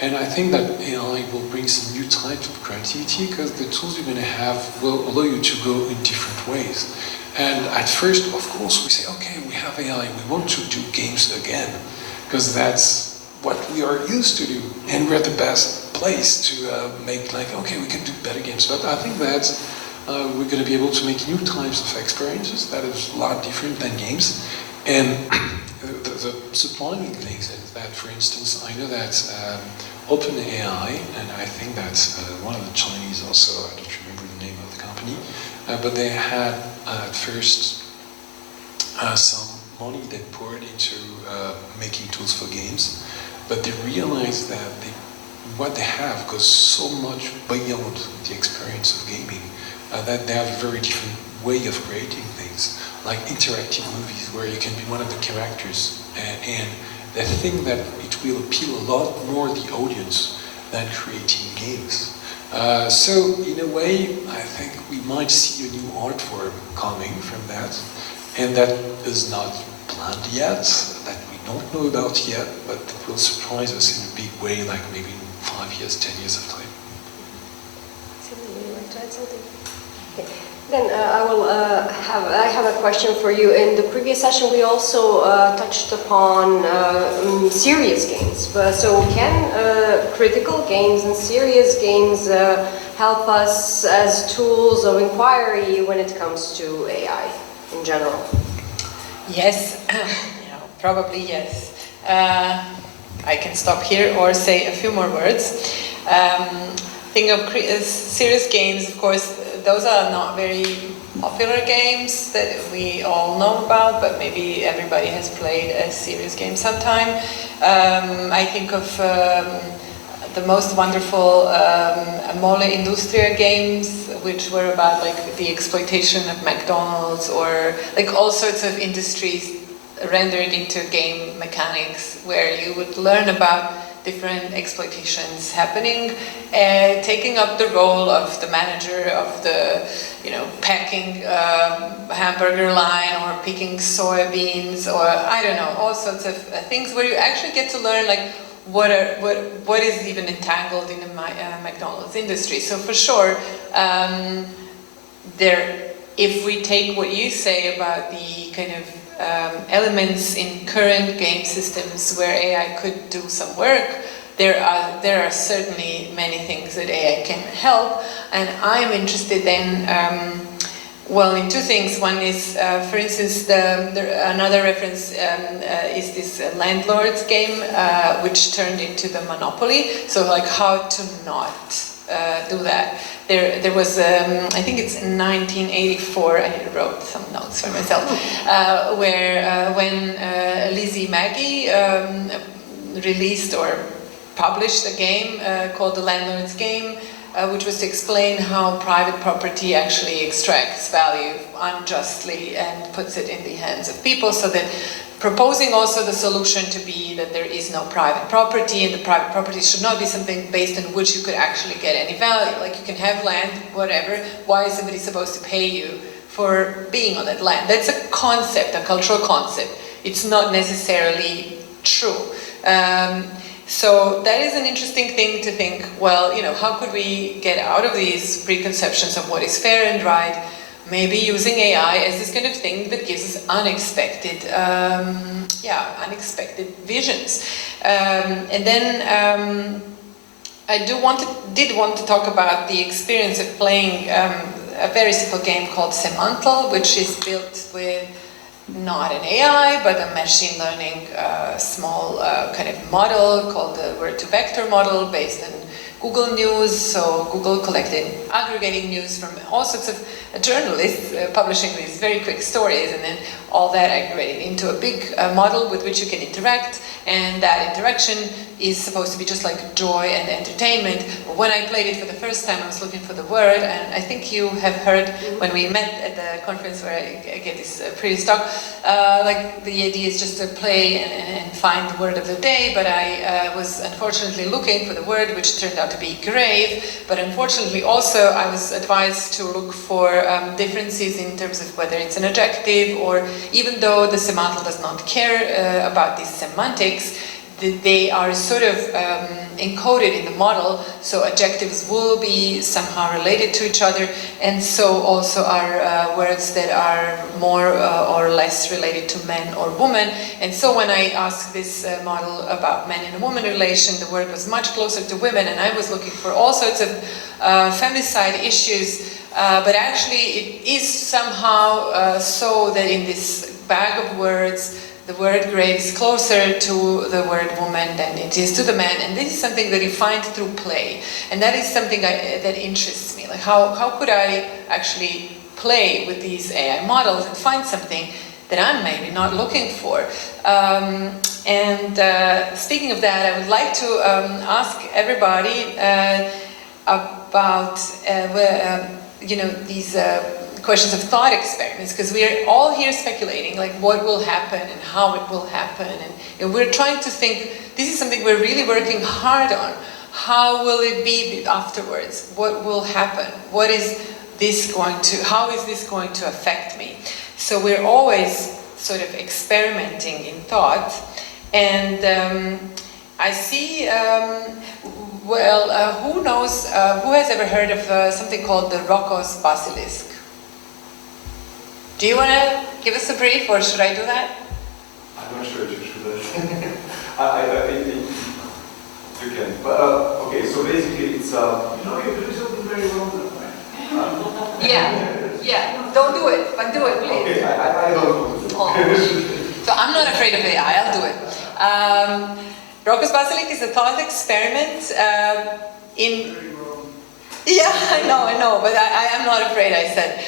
And I think that AI will bring some new types of creativity, because the tools you're going to have will allow you to go in different ways. And at first, of course, we say, okay, we have AI, we want to do games again, because that's what we are used to do. And we're the best place to make like, okay, we can do better games. But I think that we're going to be able to make new types of experiences that is a lot different than games. And the surprising thing is that, for instance, I know that OpenAI, and I think that's one of the Chinese also, I don't remember the name of the company, but they had at first some money they poured into making tools for games, but they realized that what they have goes so much beyond the experience of gaming, that they have a very different way of creating things, like interactive movies where you can be one of the characters, and they think that it will appeal a lot more the audience than creating games. So in a way, I think we might see a new art form coming from that, and that is not planned yet, that we don't know about yet, but it will surprise us in a big way, like maybe 5 years, 10 years of time. Would you like to add something? Okay. Then I have a question for you. In the previous session, we also touched upon serious games. So can critical games and serious games help us as tools of inquiry when it comes to AI in general? Yes, probably yes. I can stop here or say a few more words. Think of serious games, of course. Those are not very popular games that we all know about, but maybe everybody has played a serious game sometime. I think of the most wonderful Mole Industria games, which were about like the exploitation of McDonald's or like all sorts of industries rendered into game mechanics, where you would learn about different exploitations happening, taking up the role of the manager of the, packing hamburger line or picking soybeans, or I don't know, all sorts of things where you actually get to learn like what is even entangled in the McDonald's industry. So for sure, if we take what you say about the kind of elements in current game systems where AI could do some work, there are certainly many things that AI can help, and I'm interested in in two things. One is, for instance, another reference is this landlord's game, which turned into the Monopoly. So, like, how to not do that. There was, I think it's in 1984, I wrote some notes for myself, where when Lizzie Magie released or published a game called The Landlord's Game, which was to explain how private property actually extracts value unjustly and puts it in the hands of people, so that proposing also the solution to be that there is no private property, and the private property should not be something based on which you could actually get any value. Like, you can have land, whatever, why is somebody supposed to pay you for being on that land? That's a concept, a cultural concept. It's not necessarily true. So that is an interesting thing to think, well, how could we get out of these preconceptions of what is fair and right, maybe using AI as this kind of thing that gives us unexpected, unexpected visions. And then I did want to talk about the experience of playing a very simple game called Semantle, which is built with not an AI, but a machine learning small kind of model called the word-to-vector model based on Google News. So Google aggregating news from all sorts of journalists publishing these very quick stories, and then all that aggregated into a big model with which you can interact, and that interaction is supposed to be just like joy and entertainment. When I played it for the first time, I was looking for the word, and I think you have heard when we met at the conference where I gave this previous talk, like the idea is just to play and find the word of the day, but I was unfortunately looking for the word which turned out to be grave, but unfortunately also I was advised to look for differences in terms of whether it's an adjective, or even though the Semantle does not care about these semantics, they are sort of encoded in the model, so adjectives will be somehow related to each other, and so also are words that are more or less related to men or women. And so when I asked this model about men and woman relation, the word was much closer to women, and I was looking for all sorts of femicide issues, but actually it is somehow so that in this bag of words, the word grave is closer to the word woman than it is to the man, and this is something that you find through play, and that is something that interests me. Like, how could I actually play with these AI models and find something that I'm maybe not looking for? Speaking of that, I would like to ask everybody about these questions of thought experiments, because we are all here speculating like what will happen and how it will happen, and we're trying to think, this is something we're really working hard on. How will it be afterwards? What will happen? How is this going to affect me? So we're always sort of experimenting in thought, and I see, who knows, who has ever heard of something called the Rocco's basilisk? Do you want to give us a brief, or should I do that? I'm not sure if you should. You can. But, okay, so basically it's... you're doing something very wrong. Yeah. Don't do it, but do it, please. Okay, I don't do it. So I'm not afraid of AI, I'll do it. Rocco's basilisk is a thought experiment in... Yeah, I know, but I am not afraid, I said.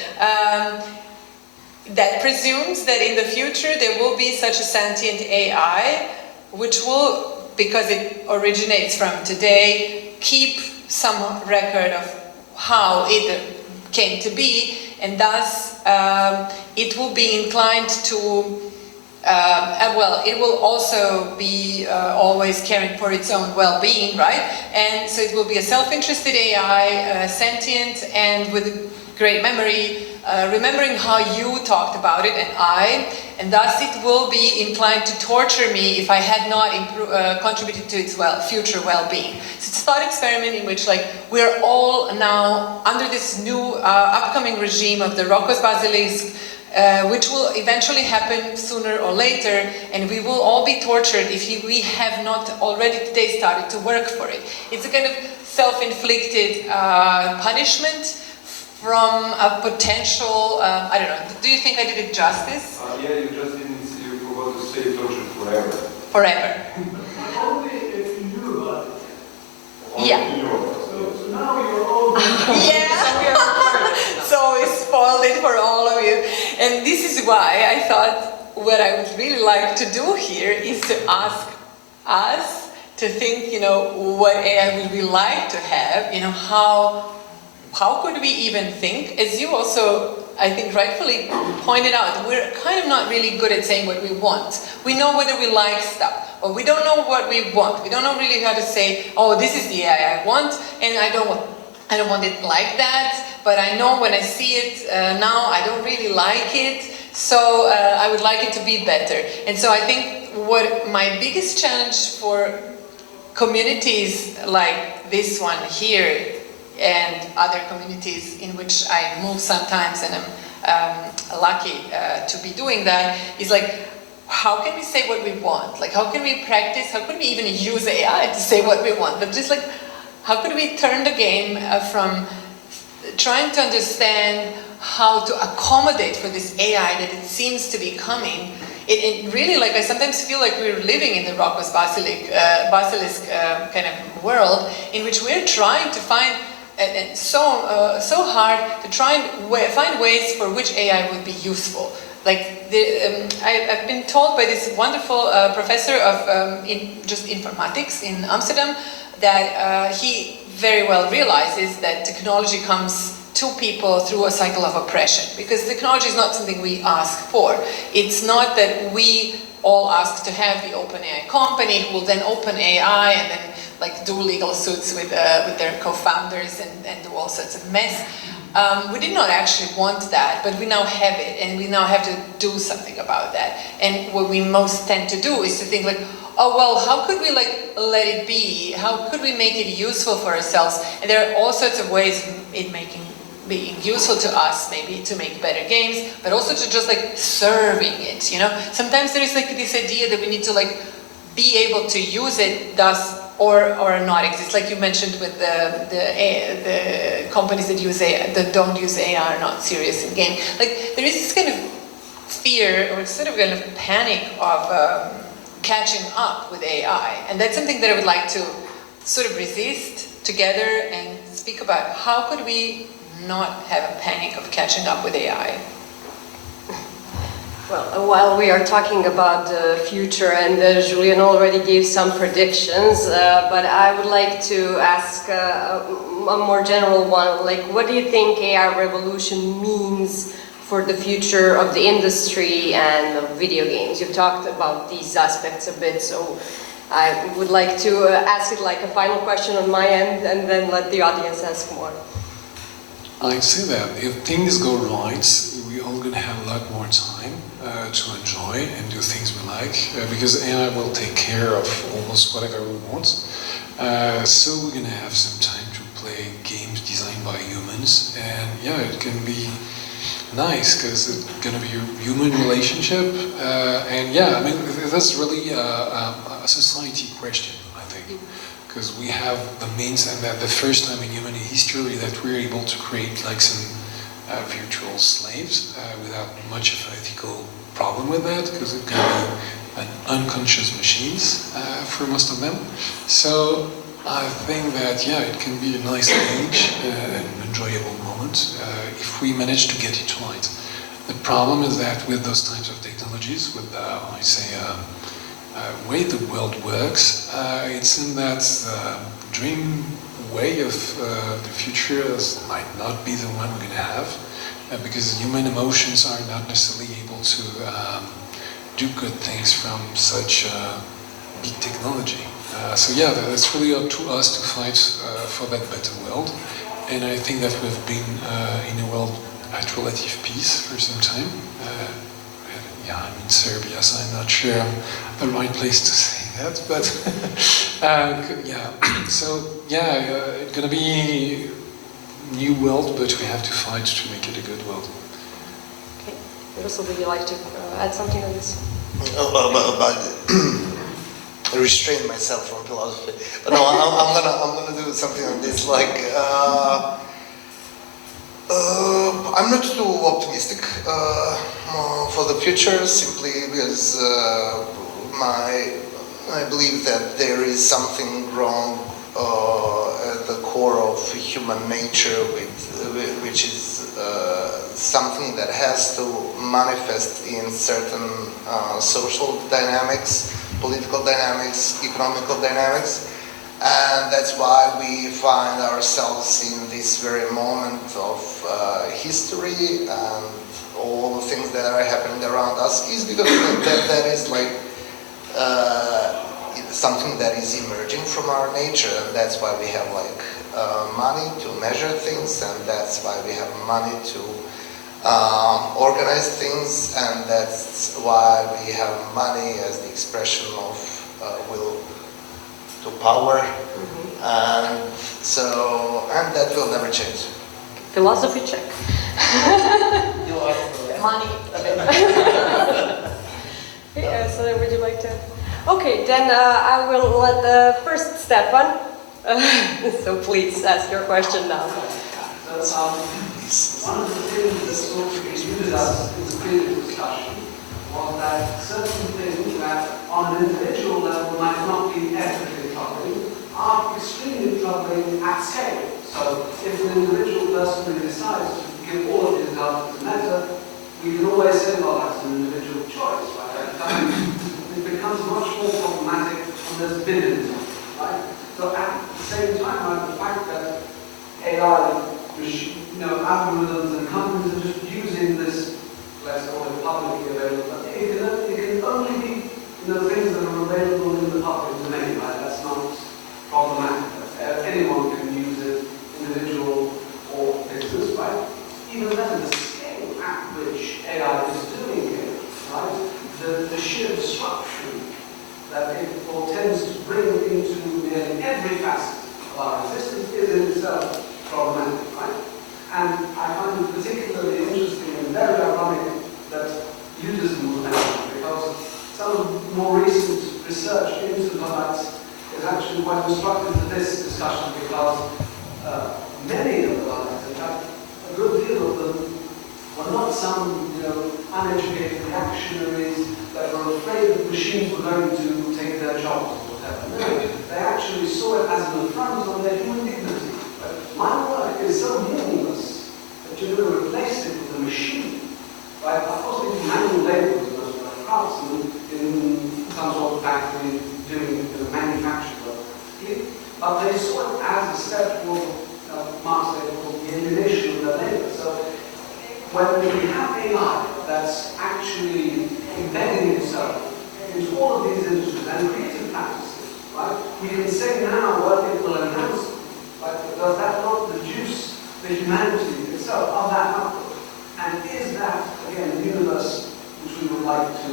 That presumes that in the future there will be such a sentient AI which will, because it originates from today, keep some record of how it came to be, and thus it will be inclined to, it will also be always caring for its own well-being, right? And so it will be a self-interested AI, sentient, and with great memory, remembering how you talked about it and thus it will be inclined to torture me if I had not contributed to its future well-being. So it's a thought experiment in which, like, we're all now under this new upcoming regime of the Rocco's basilisk, which will eventually happen sooner or later, and we will all be tortured if we have not already today started to work for it. It's a kind of self-inflicted punishment from a potential, I don't know, do you think I did it justice? Yeah, you just didn't, you forgot to say torture forever. Forever. Only if you knew about it. Yeah. So now you're all... Yeah. So we spoiled it for all of you. And this is why I thought what I would really like to do here is to ask us to think, what AI would we like to have, how could we even think? As you also, I think, rightfully pointed out, we're kind of not really good at saying what we want. We know whether we like stuff, but we don't know what we want. We don't know really how to say, oh, this is the AI I want, and I don't want it like that, but I know when I see it now, I don't really like it, so I would like it to be better. And so I think what my biggest challenge for communities like this one here and other communities in which I move sometimes, and I'm lucky to be doing that, is like, how can we say what we want? Like, how can we practice? How can we even use AI to say what we want? But just like, how could we turn the game from trying to understand how to accommodate for this AI that it seems to be coming? It really, like, I sometimes feel like we're living in the Rocco's basilisk kind of world, in which we're trying to find, and so hard to try and find ways for which AI would be useful. Like, I've been told by this wonderful professor of just informatics in Amsterdam that he very well realizes that technology comes to people through a cycle of oppression, because technology is not something we ask for. It's not that we all ask to have the OpenAI company who will then open AI and then like do legal suits with their co-founders and do all sorts of mess. We did not actually want that, but we now have it, and we now have to do something about that. And what we most tend to do is to think like, oh, well, how could we like let it be? How could we make it useful for ourselves? And there are all sorts of ways in being useful to us, maybe to make better games, but also to just like serving it, Sometimes there is like this idea that we need to like be able to use it, thus or not exist. Like you mentioned with the companies that use AI, that don't use AI are not serious in game. Like there is this kind of fear or sort of kind of panic of catching up with AI, and that's something that I would like to sort of resist together and speak about. How could we not have a panic of catching up with AI? Well, while we are talking about the future, and Julien already gave some predictions, but I would like to ask a more general one. Like, what do you think AI revolution means for the future of the industry and of video games? You've talked about these aspects a bit, so I would like to ask it like a final question on my end, and then let the audience ask more. I'd say that if things go right, we're all going to have a lot more time to enjoy and do things we like, because AI will take care of almost whatever we want. So we're going to have some time to play games designed by humans, and yeah, it can be nice because it's going to be a human relationship, and yeah, I mean, that's really a society question, I think. Because we have the means, and that the first time in human history that we're able to create like some virtual slaves without much of an ethical problem with that, because it can be an unconscious machines for most of them. So I think that, yeah, it can be a nice age, an enjoyable moment if we manage to get it right. The problem is that with those types of technologies, with I say way the world works, it's in that dream way of the future might not be the one we're going to have, because human emotions are not necessarily able to do good things from such big technology. So yeah, it's really up to us to fight for that better world, and I think that we've been in a world at relative peace for some time. Yeah, I'm in Serbia, so I'm not sure I'm the right place to say that, but yeah. So yeah, it's gonna be a new world, but we have to fight to make it a good world. Okay, Miroslav, would you like to add something on this? Restrain myself from philosophy, but no, I'm gonna do something on this. Like, I'm not too optimistic for the future, simply because I believe that there is something wrong at the core of human nature, which is something that has to manifest in certain social dynamics political dynamics, economical dynamics. And that's why we find ourselves in this very moment of history, and all the things that are happening around us is because that is like something that is emerging from our nature, and that's why we have like money to measure things, and that's why we have money to organize things, and that's why we have money as the expression of will to power, and that will never change. Philosophy check. Money. So would you like to? Okay, then I will let the first Stefan. So please ask your question now. One of the things that sort of confused us in the previous discussion was that certain things that on an individual level might not be ethically troubling are extremely troubling at scale. So if an individual person decides to give all of his data to Meta, we can always say, well, that's an individual choice, right? It becomes much more problematic when there's billions of them, right? So at the same time, like the fact that AI, algorithms and companies are just using this, let's call it publicly available, but it can only be things that are available in the public domain, right? That's not problematic. Anyone can use it, individual or business, right? Even then, the scale at which AI is doing it, right? The sheer disruption that it portends to bring into nearly every facet of our existence is in itself problematic, right? And I find it particularly interesting and very ironic that Judaism was mentioned, because some of the more recent research into Luddite is actually quite instructive to this discussion, because many of the Luddites, in fact, a good deal of them, were not some uneducated reactionaries that were afraid that machines were going to take their jobs or whatever. No, they actually saw it as an affront on their human dignity. My work is so meaningless that you're going to replace it with a machine. Right? Of course, we do manual labor with those craftsmen in some sort of factory doing manufacturing work. But they saw it as a step toward Marx said, called the alienation of their labor. So when we have AI that's actually embedding itself into all of these industries and creative practices, right? We can say now what it will enhance. Does that not reduce the humanity itself of that output? And is that, again, the universe which we would like to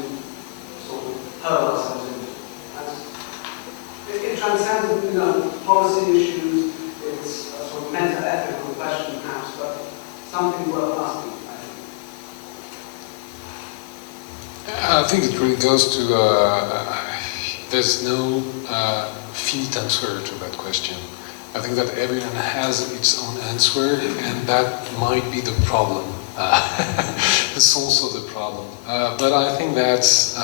sort of hurl ourselves into? It transcends, policy issues. It's a sort of meta-ethical question, perhaps, but something worth asking, I think it really goes to, there's no finite answer to that question. I think that everyone has its own answer, and that might be the problem. It's also the problem. But I think that's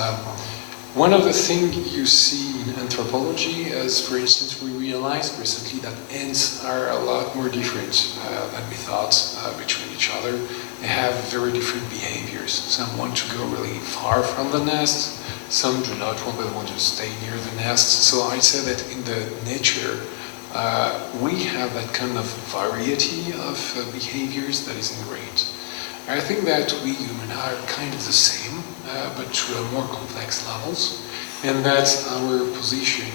one of the things you see in anthropology, as for instance, we realized recently that ants are a lot more different than we thought between each other. They have very different behaviors. Some want to go really far from the nest, some do not want, but want to stay near the nest. So I say that in the nature, we have that kind of variety of behaviors that is ingrained. I think that we humans are kind of the same, but to a more complex levels, and that our position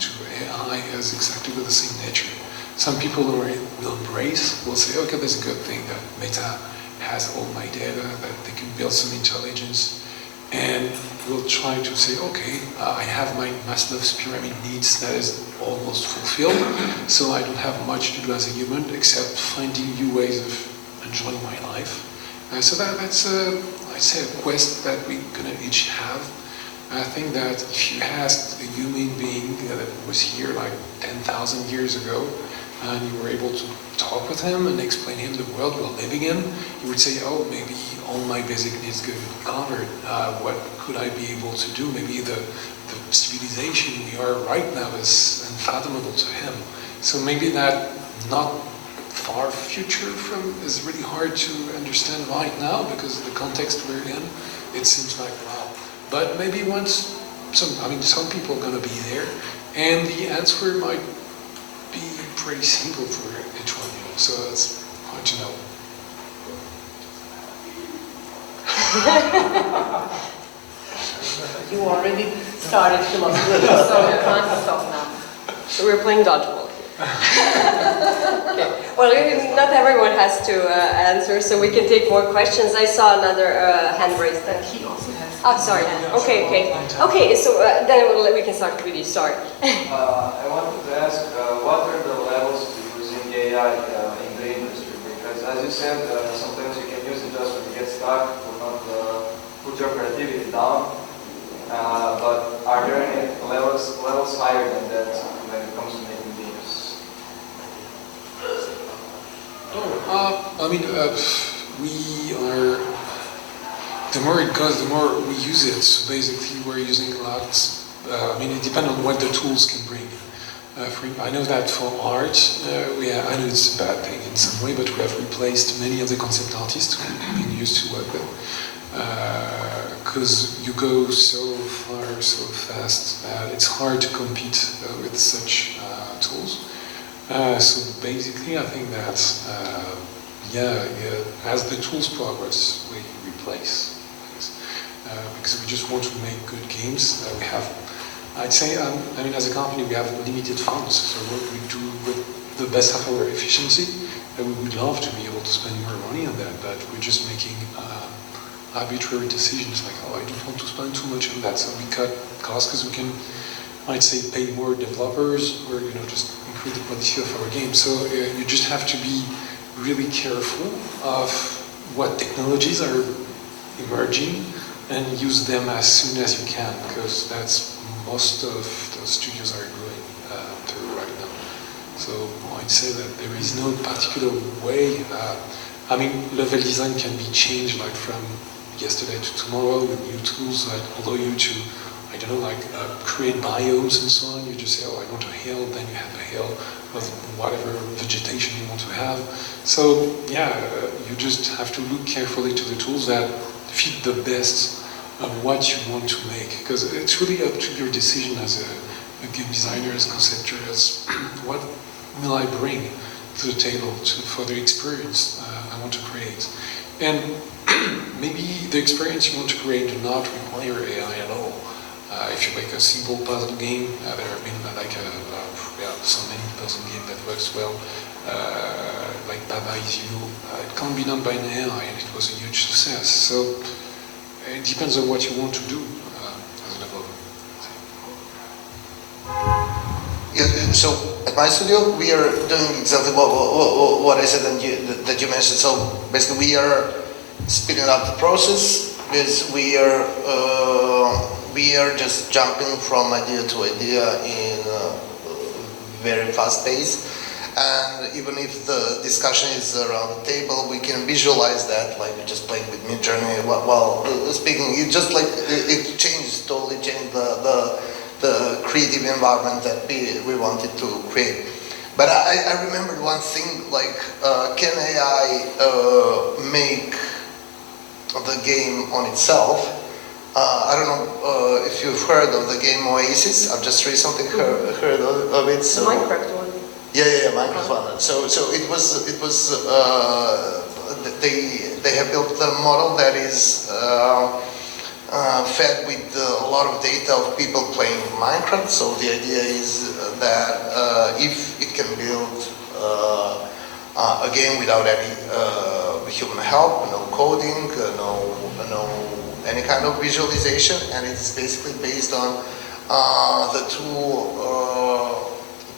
to AI is exactly with the same nature. Some people will embrace, will say, okay, that's a good thing that Meta has all my data, that they can build some intelligence, and we'll try to say, okay, I have my Maslow's pyramid needs that is almost fulfilled, so I don't have much to do as a human except finding new ways of enjoying my life. So that's, I'd say, a quest that we're gonna each have. I think that if you asked a human being that was here like 10,000 years ago, and you were able to talk with him and explain him the world we're living in, he would say, oh, maybe all my basic needs get covered. What could I be able to do? Maybe the civilization we are right now is unfathomable to him. So maybe that not far future from is really hard to understand right now because of the context we're in. It seems like, wow. But maybe once some people are going to be there, and the answer might be pretty simple for each one, so it's hard to know. You already started philosophy, so you can't stop now. So we're playing dodgeball here. Okay. Well, not everyone has to answer, so we can take more questions. I saw another hand raised. He also has. Oh, sorry. Okay. So then we can start with you. Sorry. I wanted to ask, what are the levels to using AI in the industry? Because as you said, sometimes you can use it just when you get stuck, to not put your creativity down. But are there any levels higher than that when it comes to making games? We are. The more it goes, the more we use it. So basically, we're using a lot. It depends on what the tools can bring. I know that for art, I know it's a bad thing in some way, but we have replaced many of the concept artists who've been used to work with. Because you go so far, so fast that it's hard to compete with such tools. So basically, I think that as the tools progress, we replace things. Because we just want to make good games. We have, I'd say, as a company, we have limited funds. So what we do with the best of our efficiency, we would love to be able to spend more money on that, but we're just making arbitrary decisions like, I don't want to spend too much on that, so we cut costs because we can, I'd say, pay more developers or just increase the quality of our game. So you just have to be really careful of what technologies are emerging and use them as soon as you can, because that's most of the studios are going through right now. So I'd say that there is no particular way. Level design can be changed like from yesterday to tomorrow with new tools that allow you to, create biomes and so on. You just say, I want a hill, then you have a hill with whatever vegetation you want to have. So you just have to look carefully to the tools that fit the best of what you want to make, because it's really up to your decision as a game designer, as a conceptor, as what will I bring to the table for the experience I want to create. And maybe the experience you want to create do not require AI at all. If you make a simple puzzle game, there have been so many puzzle games that works well, like Baba Is You. It can't be done by an AI, and it was a huge success. So it depends on what you want to do as a developer. Yeah, so at my studio, we are doing exactly what I said that you mentioned. So basically, we are speeding up the process because we are just jumping from idea to idea in a very fast pace. And even if the discussion is around the table, we can visualize that, like we just played with Midjourney while speaking. It just it totally changed the creative environment that we wanted to create. But I remembered one thing, can AI make the game on itself? I don't know if you've heard of the game Oasis. I've just recently heard of it. So. The Minecraft one. Yeah, Minecraft one. So it was they have built a model that is fed with a lot of data of people playing Minecraft. So the idea is that if it can build a game without any human help, no coding, no any kind of visualization, and it's basically based on the tool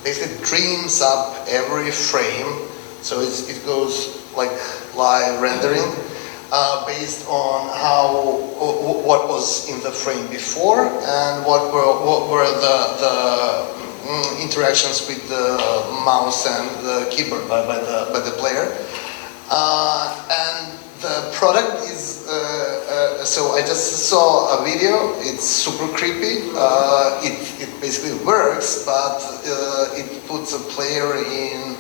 basically dreams up every frame, so it goes like live rendering based on what was in the frame before and what were the interactions with the mouse and the keyboard by the player, and the product is so I just saw a video. It's super creepy. It basically works, but it puts a player in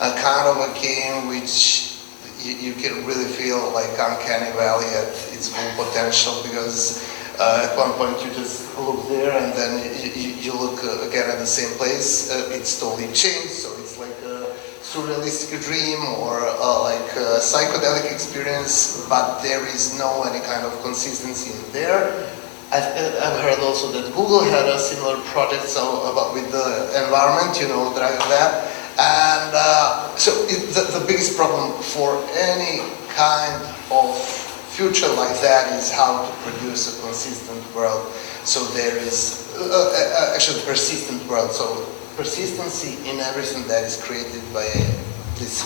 a kind of a game which you can really feel like uncanny valley at its full potential, because At one point you just look there and then you look again at the same place. It's totally changed, so it's like a surrealistic dream or like a psychedelic experience, but there is no any kind of consistency in there. I've heard also that Google had a similar project about with the environment, you know, Dragon Lab. And so the biggest problem for any kind of future like that is how to produce a consistent world. So there is actually persistent world. So persistency in everything that is created by this.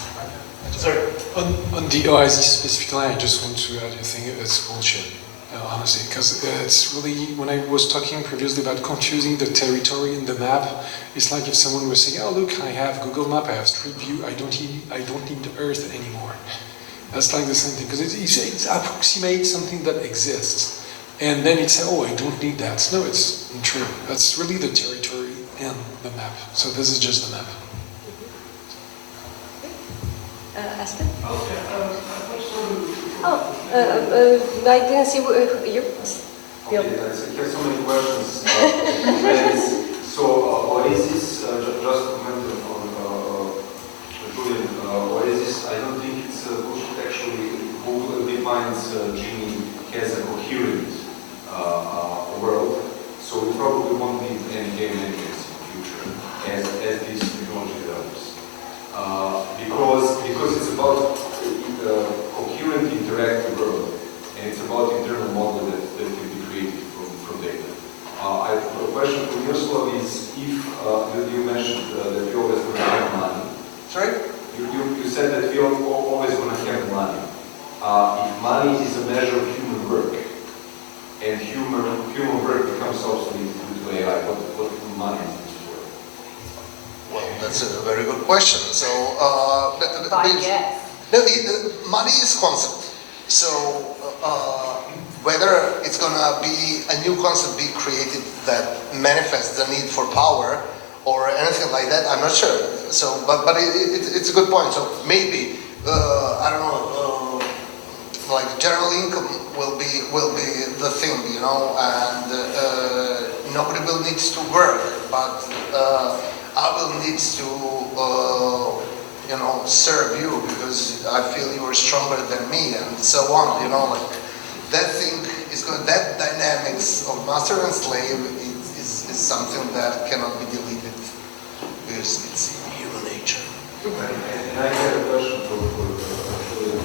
Sorry. On the Oasis specifically, I just want to add a thing. It's bullshit. Honestly, because it's really, when I was talking previously about confusing the territory in the map, it's like if someone was saying, oh look, I have Google Map, I have Street View, I don't need the Earth anymore. That's like the same thing, because it approximates something that exists, and then it says, oh, I don't need that. No, it's not true. That's really the territory in the map. So this is just the map. Aspen? Okay, I didn't see you. Okay, I have so many questions. So, Oasis, just commented on Julien, Oasis, I don't think it's bullshit. Actually, Google defines Genie as a coherent world, so we probably won't need any game engines in the future as this technology develops. Because it's about coherent interactive world, and it's about internal model that can be created from data. A question for Miroslav is, if you mentioned that we always going to have money. Sorry? You said that we are always going to have money. If money is a measure of human work, and human work becomes obsolete due to AI, what money is this for? Well, that's a very good question. So, money is concept. So, whether it's gonna be a new concept be created that manifests the need for power or anything like that, I'm not sure. So, but it's a good point. So maybe I don't know, like general income will be the thing, you know, and nobody will need to work, but I will need to you know, serve you because I feel you are stronger than me and so on, you know, like that thing is good. That dynamics of master and slave is something that cannot be deleted because it's human nature. And I have a question for Julien.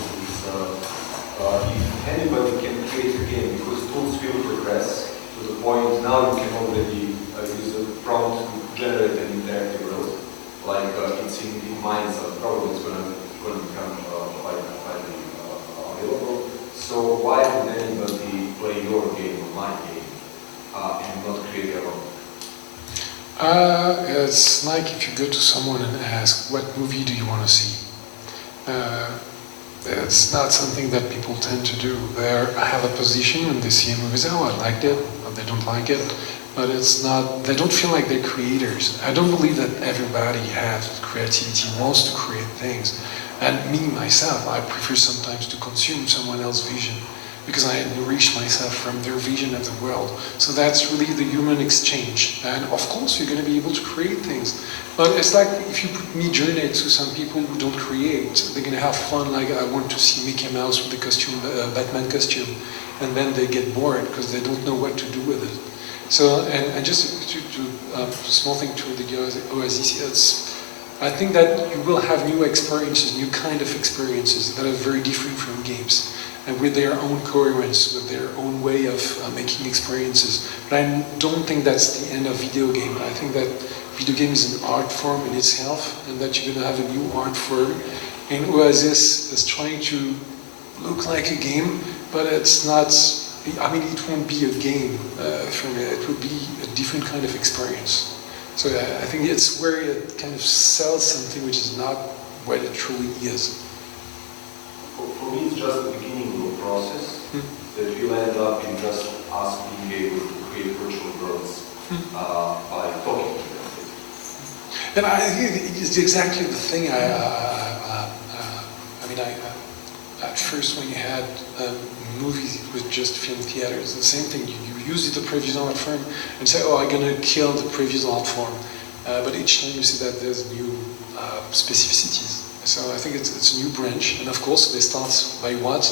If anybody can create a game, because tools will progress to the point now you can already use a prompt to generate an interactive world. Like it's in minds, probably it's going to become widely available. So why would anybody play your game or my game and not create their own? It's like if you go to someone and ask, what movie do you want to see? It's not something that people tend to do. They have a position when they see a movie, say, oh, I liked it, or they don't like it. But it's not, they don't feel like they're creators. I don't believe that everybody has creativity, wants to create things. And me, myself, I prefer sometimes to consume someone else's vision because I nourish myself from their vision of the world. So that's really the human exchange. And of course, you're going to be able to create things. But it's like if you put Midjourney to some people who don't create, they're going to have fun, like I want to see Mickey Mouse with the costume, Batman costume. And then they get bored because they don't know what to do with it. So, and just to small thing to the Oasis, I think that you will have new experiences, new kind of experiences that are very different from games, and with their own coherence, with their own way of making experiences. But I don't think that's the end of video game. I think that video game is an art form in itself, and that you're going to have a new art form. And Oasis is trying to look like a game, but it's not. I mean, it won't be a game for me. It would be a different kind of experience. So I think it's where it kind of sells something which is not what it truly is. For me, it's just the beginning of a process that will end up in just us being able to create virtual worlds by talking to them. And I think it's exactly the thing. I first when you had movies with just film theaters. The same thing, you use the previous art form and say, oh, I'm gonna kill the previous art form. But each time you see that there's new specificities. So I think it's a new branch, and of course they start by what?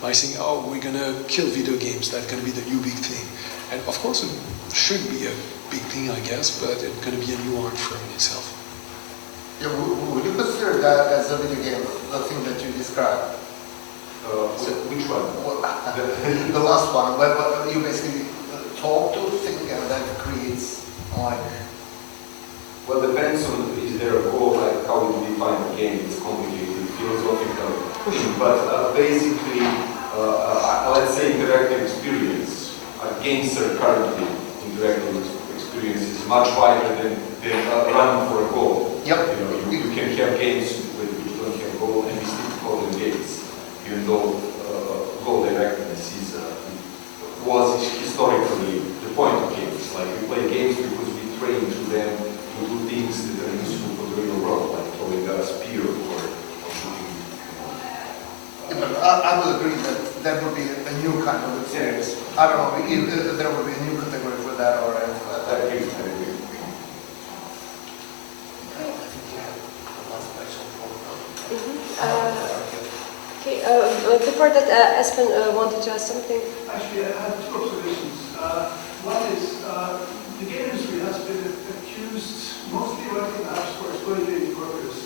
By saying, oh, we're gonna kill video games, that's gonna be the new big thing. And of course it should be a big thing, I guess, but it's gonna be a new art form in itself. Yeah, would you consider that as a video game, the thing that you described? Which one? The last one, where you basically talk to think and that creates like... Well, depends on is there a goal, like how you define a game, it's complicated, philosophical thing, but basically, let's say interactive experience. Games are currently interactive experience is much wider than running for a goal. Yep. You can have games which don't have a goal and we still call them games, even though goal directness was historically the point of games. Like we play games because we train through them to do things that are useful for the real world, like throwing a spear or shooting. Yeah, but I would agree that that would be a new kind of experience. I don't know if there would be a new category for that or anything like that. I agree. Before that, Espen wanted to ask something. Actually, I have two observations. One is the game industry has been accused, mostly working apps for exploitative workers.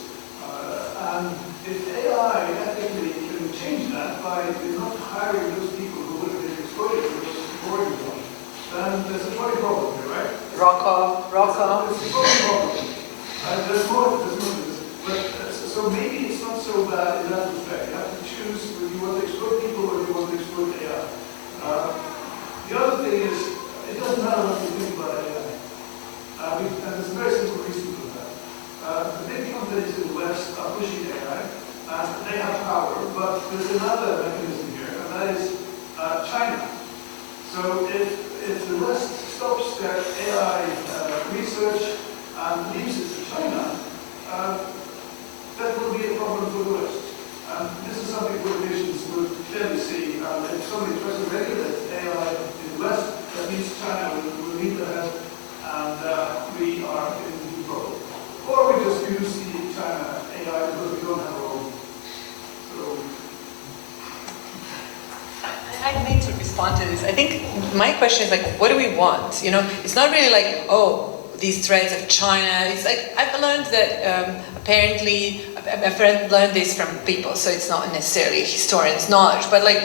And if AI ethically can change that by not hiring those people who would have been exploited for those boring jobs, then there's a funny problem here, right? Rock off. There's a funny problem. There's more to this. But so maybe it's not so bad in that respect. You have to choose whether you want to exploit people or you want to exploit AI. The other thing is, it doesn't matter what you think about AI. And there's a very simple reason for that. The big companies in the West are pushing AI, and they have power, but there's another mechanism here, and that is China. So if the West stops their AI research and leaves it to China, that will be a problem for the West. And this is something politicians would clearly see. If somebody tries to regulate AI in the West, that means China will lead ahead, and we are in deep trouble. Or we just use the China AI because we don't have our own. So I need to respond to this. I think my question is like, what do we want? You know, it's not really like, oh, these threats of China. It's like, I've learned that apparently, a friend learned this from people, so it's not necessarily historians' knowledge, but like,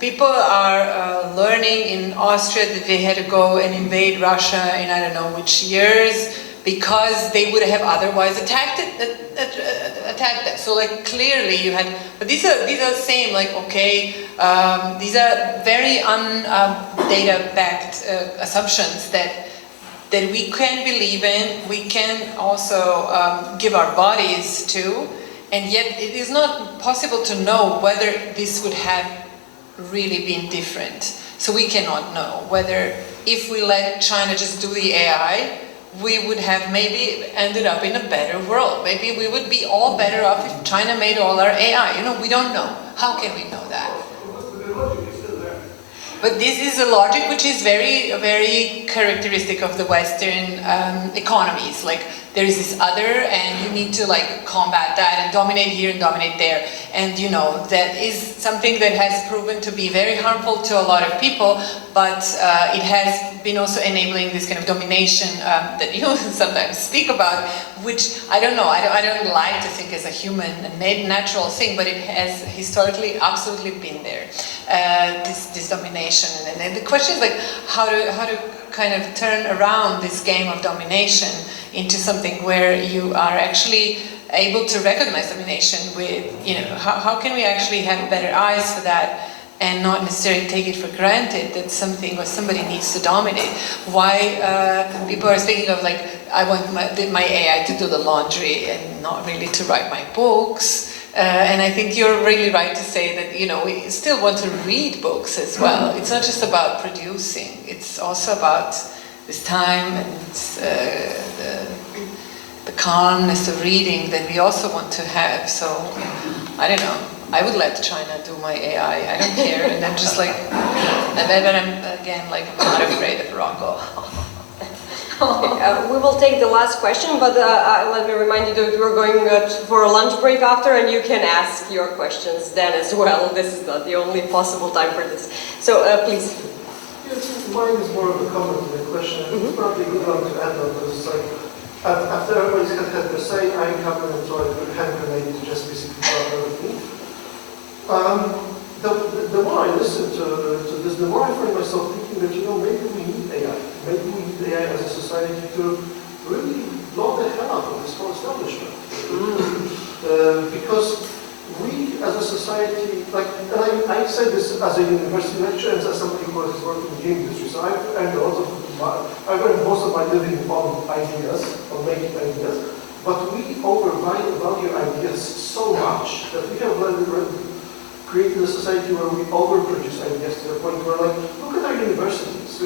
people are learning in Austria that they had to go and invade Russia in I don't know which years, because they would have otherwise attacked it. So like clearly you had, but these are same like okay, these are very data backed assumptions that we can believe in, we can also give our bodies to, and yet it is not possible to know whether this would have really been different. So we cannot know whether if we let China just do the AI, we would have maybe ended up in a better world. Maybe we would be all better off if China made all our AI. You know, we don't know. How can we know that? But this is a logic which is very, very characteristic of the Western economies. Like there is this other, and you need to like combat that and dominate here and dominate there. And you know that is something that has proven to be very harmful to a lot of people. But it has been also enabling this kind of domination that you sometimes speak about, which I don't know. I don't like to think as a human and natural thing, but it has historically absolutely been there. This domination, and then the question is like how to kind of turn around this game of domination into something where you are actually able to recognize domination with, you know, how can we actually have better eyes for that and not necessarily take it for granted that something or somebody needs to dominate. Why people are thinking of like, I want my AI to do the laundry and not really to write my books. And I think you're really right to say that, you know, we still want to read books as well. It's not just about producing. It's also about this time and the calmness of reading that we also want to have. So, I don't know. I would let China do my AI. I don't care. And then just like, and then I'm again like not afraid of Rocco. We will take the last question, but let me remind you that we're going for a lunch break after, and you can ask your questions then as well. This is not the only possible time for this. So please. Yes, mine is more of a comment than a question. It's probably a good one to add on this. Like, after everybody's had their say, I come and enjoy the hand grenade to just basically try everything. The more I listen to this, the more I find myself thinking that, maybe we need AI. Maybe we need AI as a society to really blow the hell out of this whole establishment. Because we as a society, and I say this as a university lecturer and as somebody who has worked in the game industry, so I've earned most of my living on ideas, on making ideas, but we overvalue ideas so much that we have created a society where we overproduce ideas to the point where, look at our universities.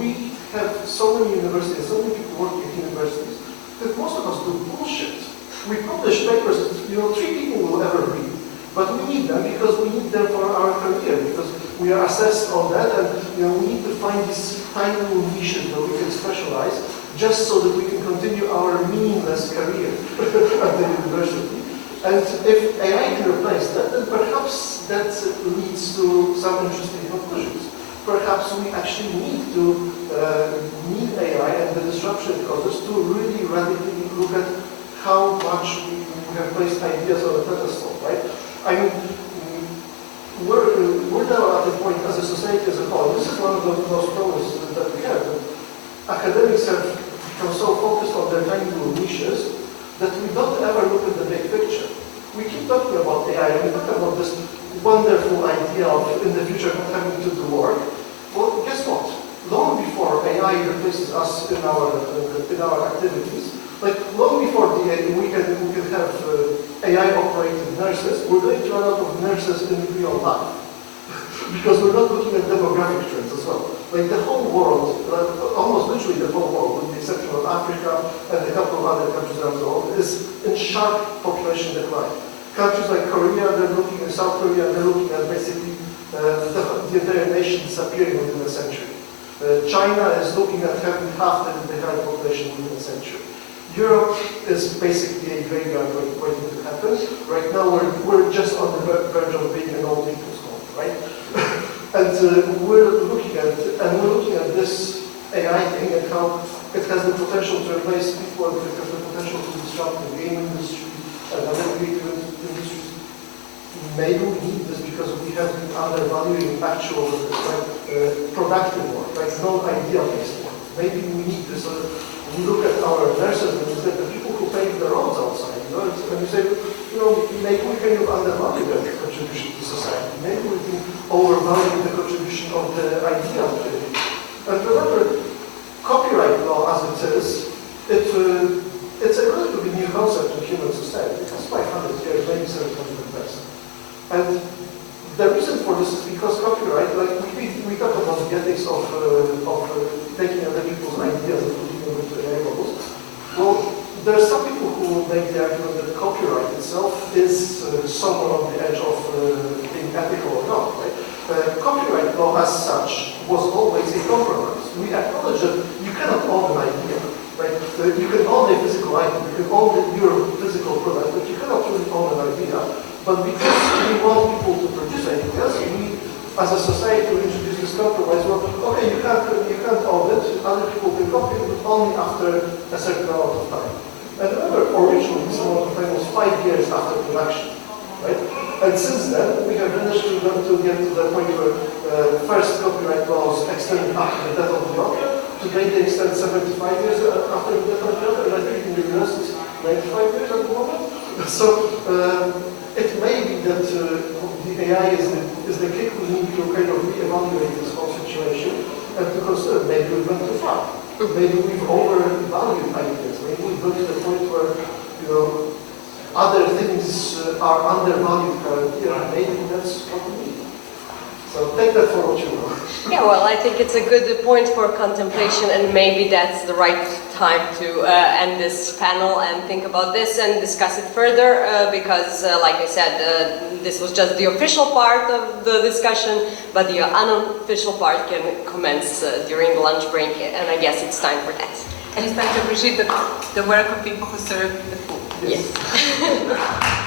We have so many universities, so many people working at universities, that most of us do bullshit. We publish papers that 3 people will ever read, but we need them because we need them for our career, because we are assessed on that, and we need to find these tiny little niches where we can specialize, just so that we can continue our meaningless career at the university. And if AI can replace that, then perhaps that leads to some interesting conclusions. Perhaps we actually need AI and the disruption it causes to really radically look at how much we have placed ideas on a pedestal, right? I mean, we're now at the point as a society as a whole. This is one of the most problems that we have. Academics have become so focused on their tiny little niches that we don't ever look at the big picture. We keep talking about AI, and we talk about this wonderful idea of in the future having to do work. Well, guess what? Long before AI replaces us in our activities, long before we can have AI-operated nurses, we're going to run out of nurses in real life. Because we're not looking at demographic trends as well. The whole world, almost literally the whole world, with the exception of Africa and a couple of other countries around the world, is in sharp population decline. Countries like Korea, they're looking at South Korea, they're looking at basically the entire nation disappearing within a century. China is looking at having half the current population within a century. Europe is basically a graveyard waiting to happen. Right now, we're just on the verge of being an old people's home, right? And we're looking at this AI thing and how it has the potential to replace people, and it has the potential to disrupt the game industry and other creative industries. Maybe we need this because we have been undervaluing actual productive work, non-idea-based work. Maybe we need this. We look at our nurses and we look at the people who pave the roads outside, and we say, maybe we can undervalue their contribution to society. Maybe we can overvalue the contribution of the idea of creativity. And remember, copyright law as it is, it's a relatively new concept in human society. It has 500 years, maybe 700 years. And the reason for this is because copyright, we talk about the ethics of taking other people's ideas and putting them into AI models. Well, there are some people who will make the argument that copyright itself is somewhere on the edge of being ethical or not, right? Copyright law as such was always a compromise. We acknowledge that you cannot own an idea, right? You can own a physical item, you can own your physical product, but you cannot really own an idea. But because we want people to produce ideas, we, as a society, we introduce this compromise. Well, okay, you can't own it, other people can copy it, but only after a certain amount of time. And remember, originally, this amount of time was 5 years after production, right? And since then, we have managed to get to the point where first copyright laws extended after the death of the author. Today, they extend 75 years after the death of the author, and I think in the US it's 95 years at the moment. So, it may be that the AI is the kick we need to kind of reevaluate this whole situation and to consider maybe we went too far. Maybe we've overvalued ideas. Maybe we've got to the point where, other things are undervalued currently, and maybe that's what we need. So thank that for what you know. Yeah, well, I think it's a good point for contemplation, and maybe that's the right time to end this panel and think about this and discuss it further, because, like I said, this was just the official part of the discussion, but the unofficial part can commence during the lunch break, and I guess it's time for that. And it's time to appreciate the work of people who serve the food. Yes.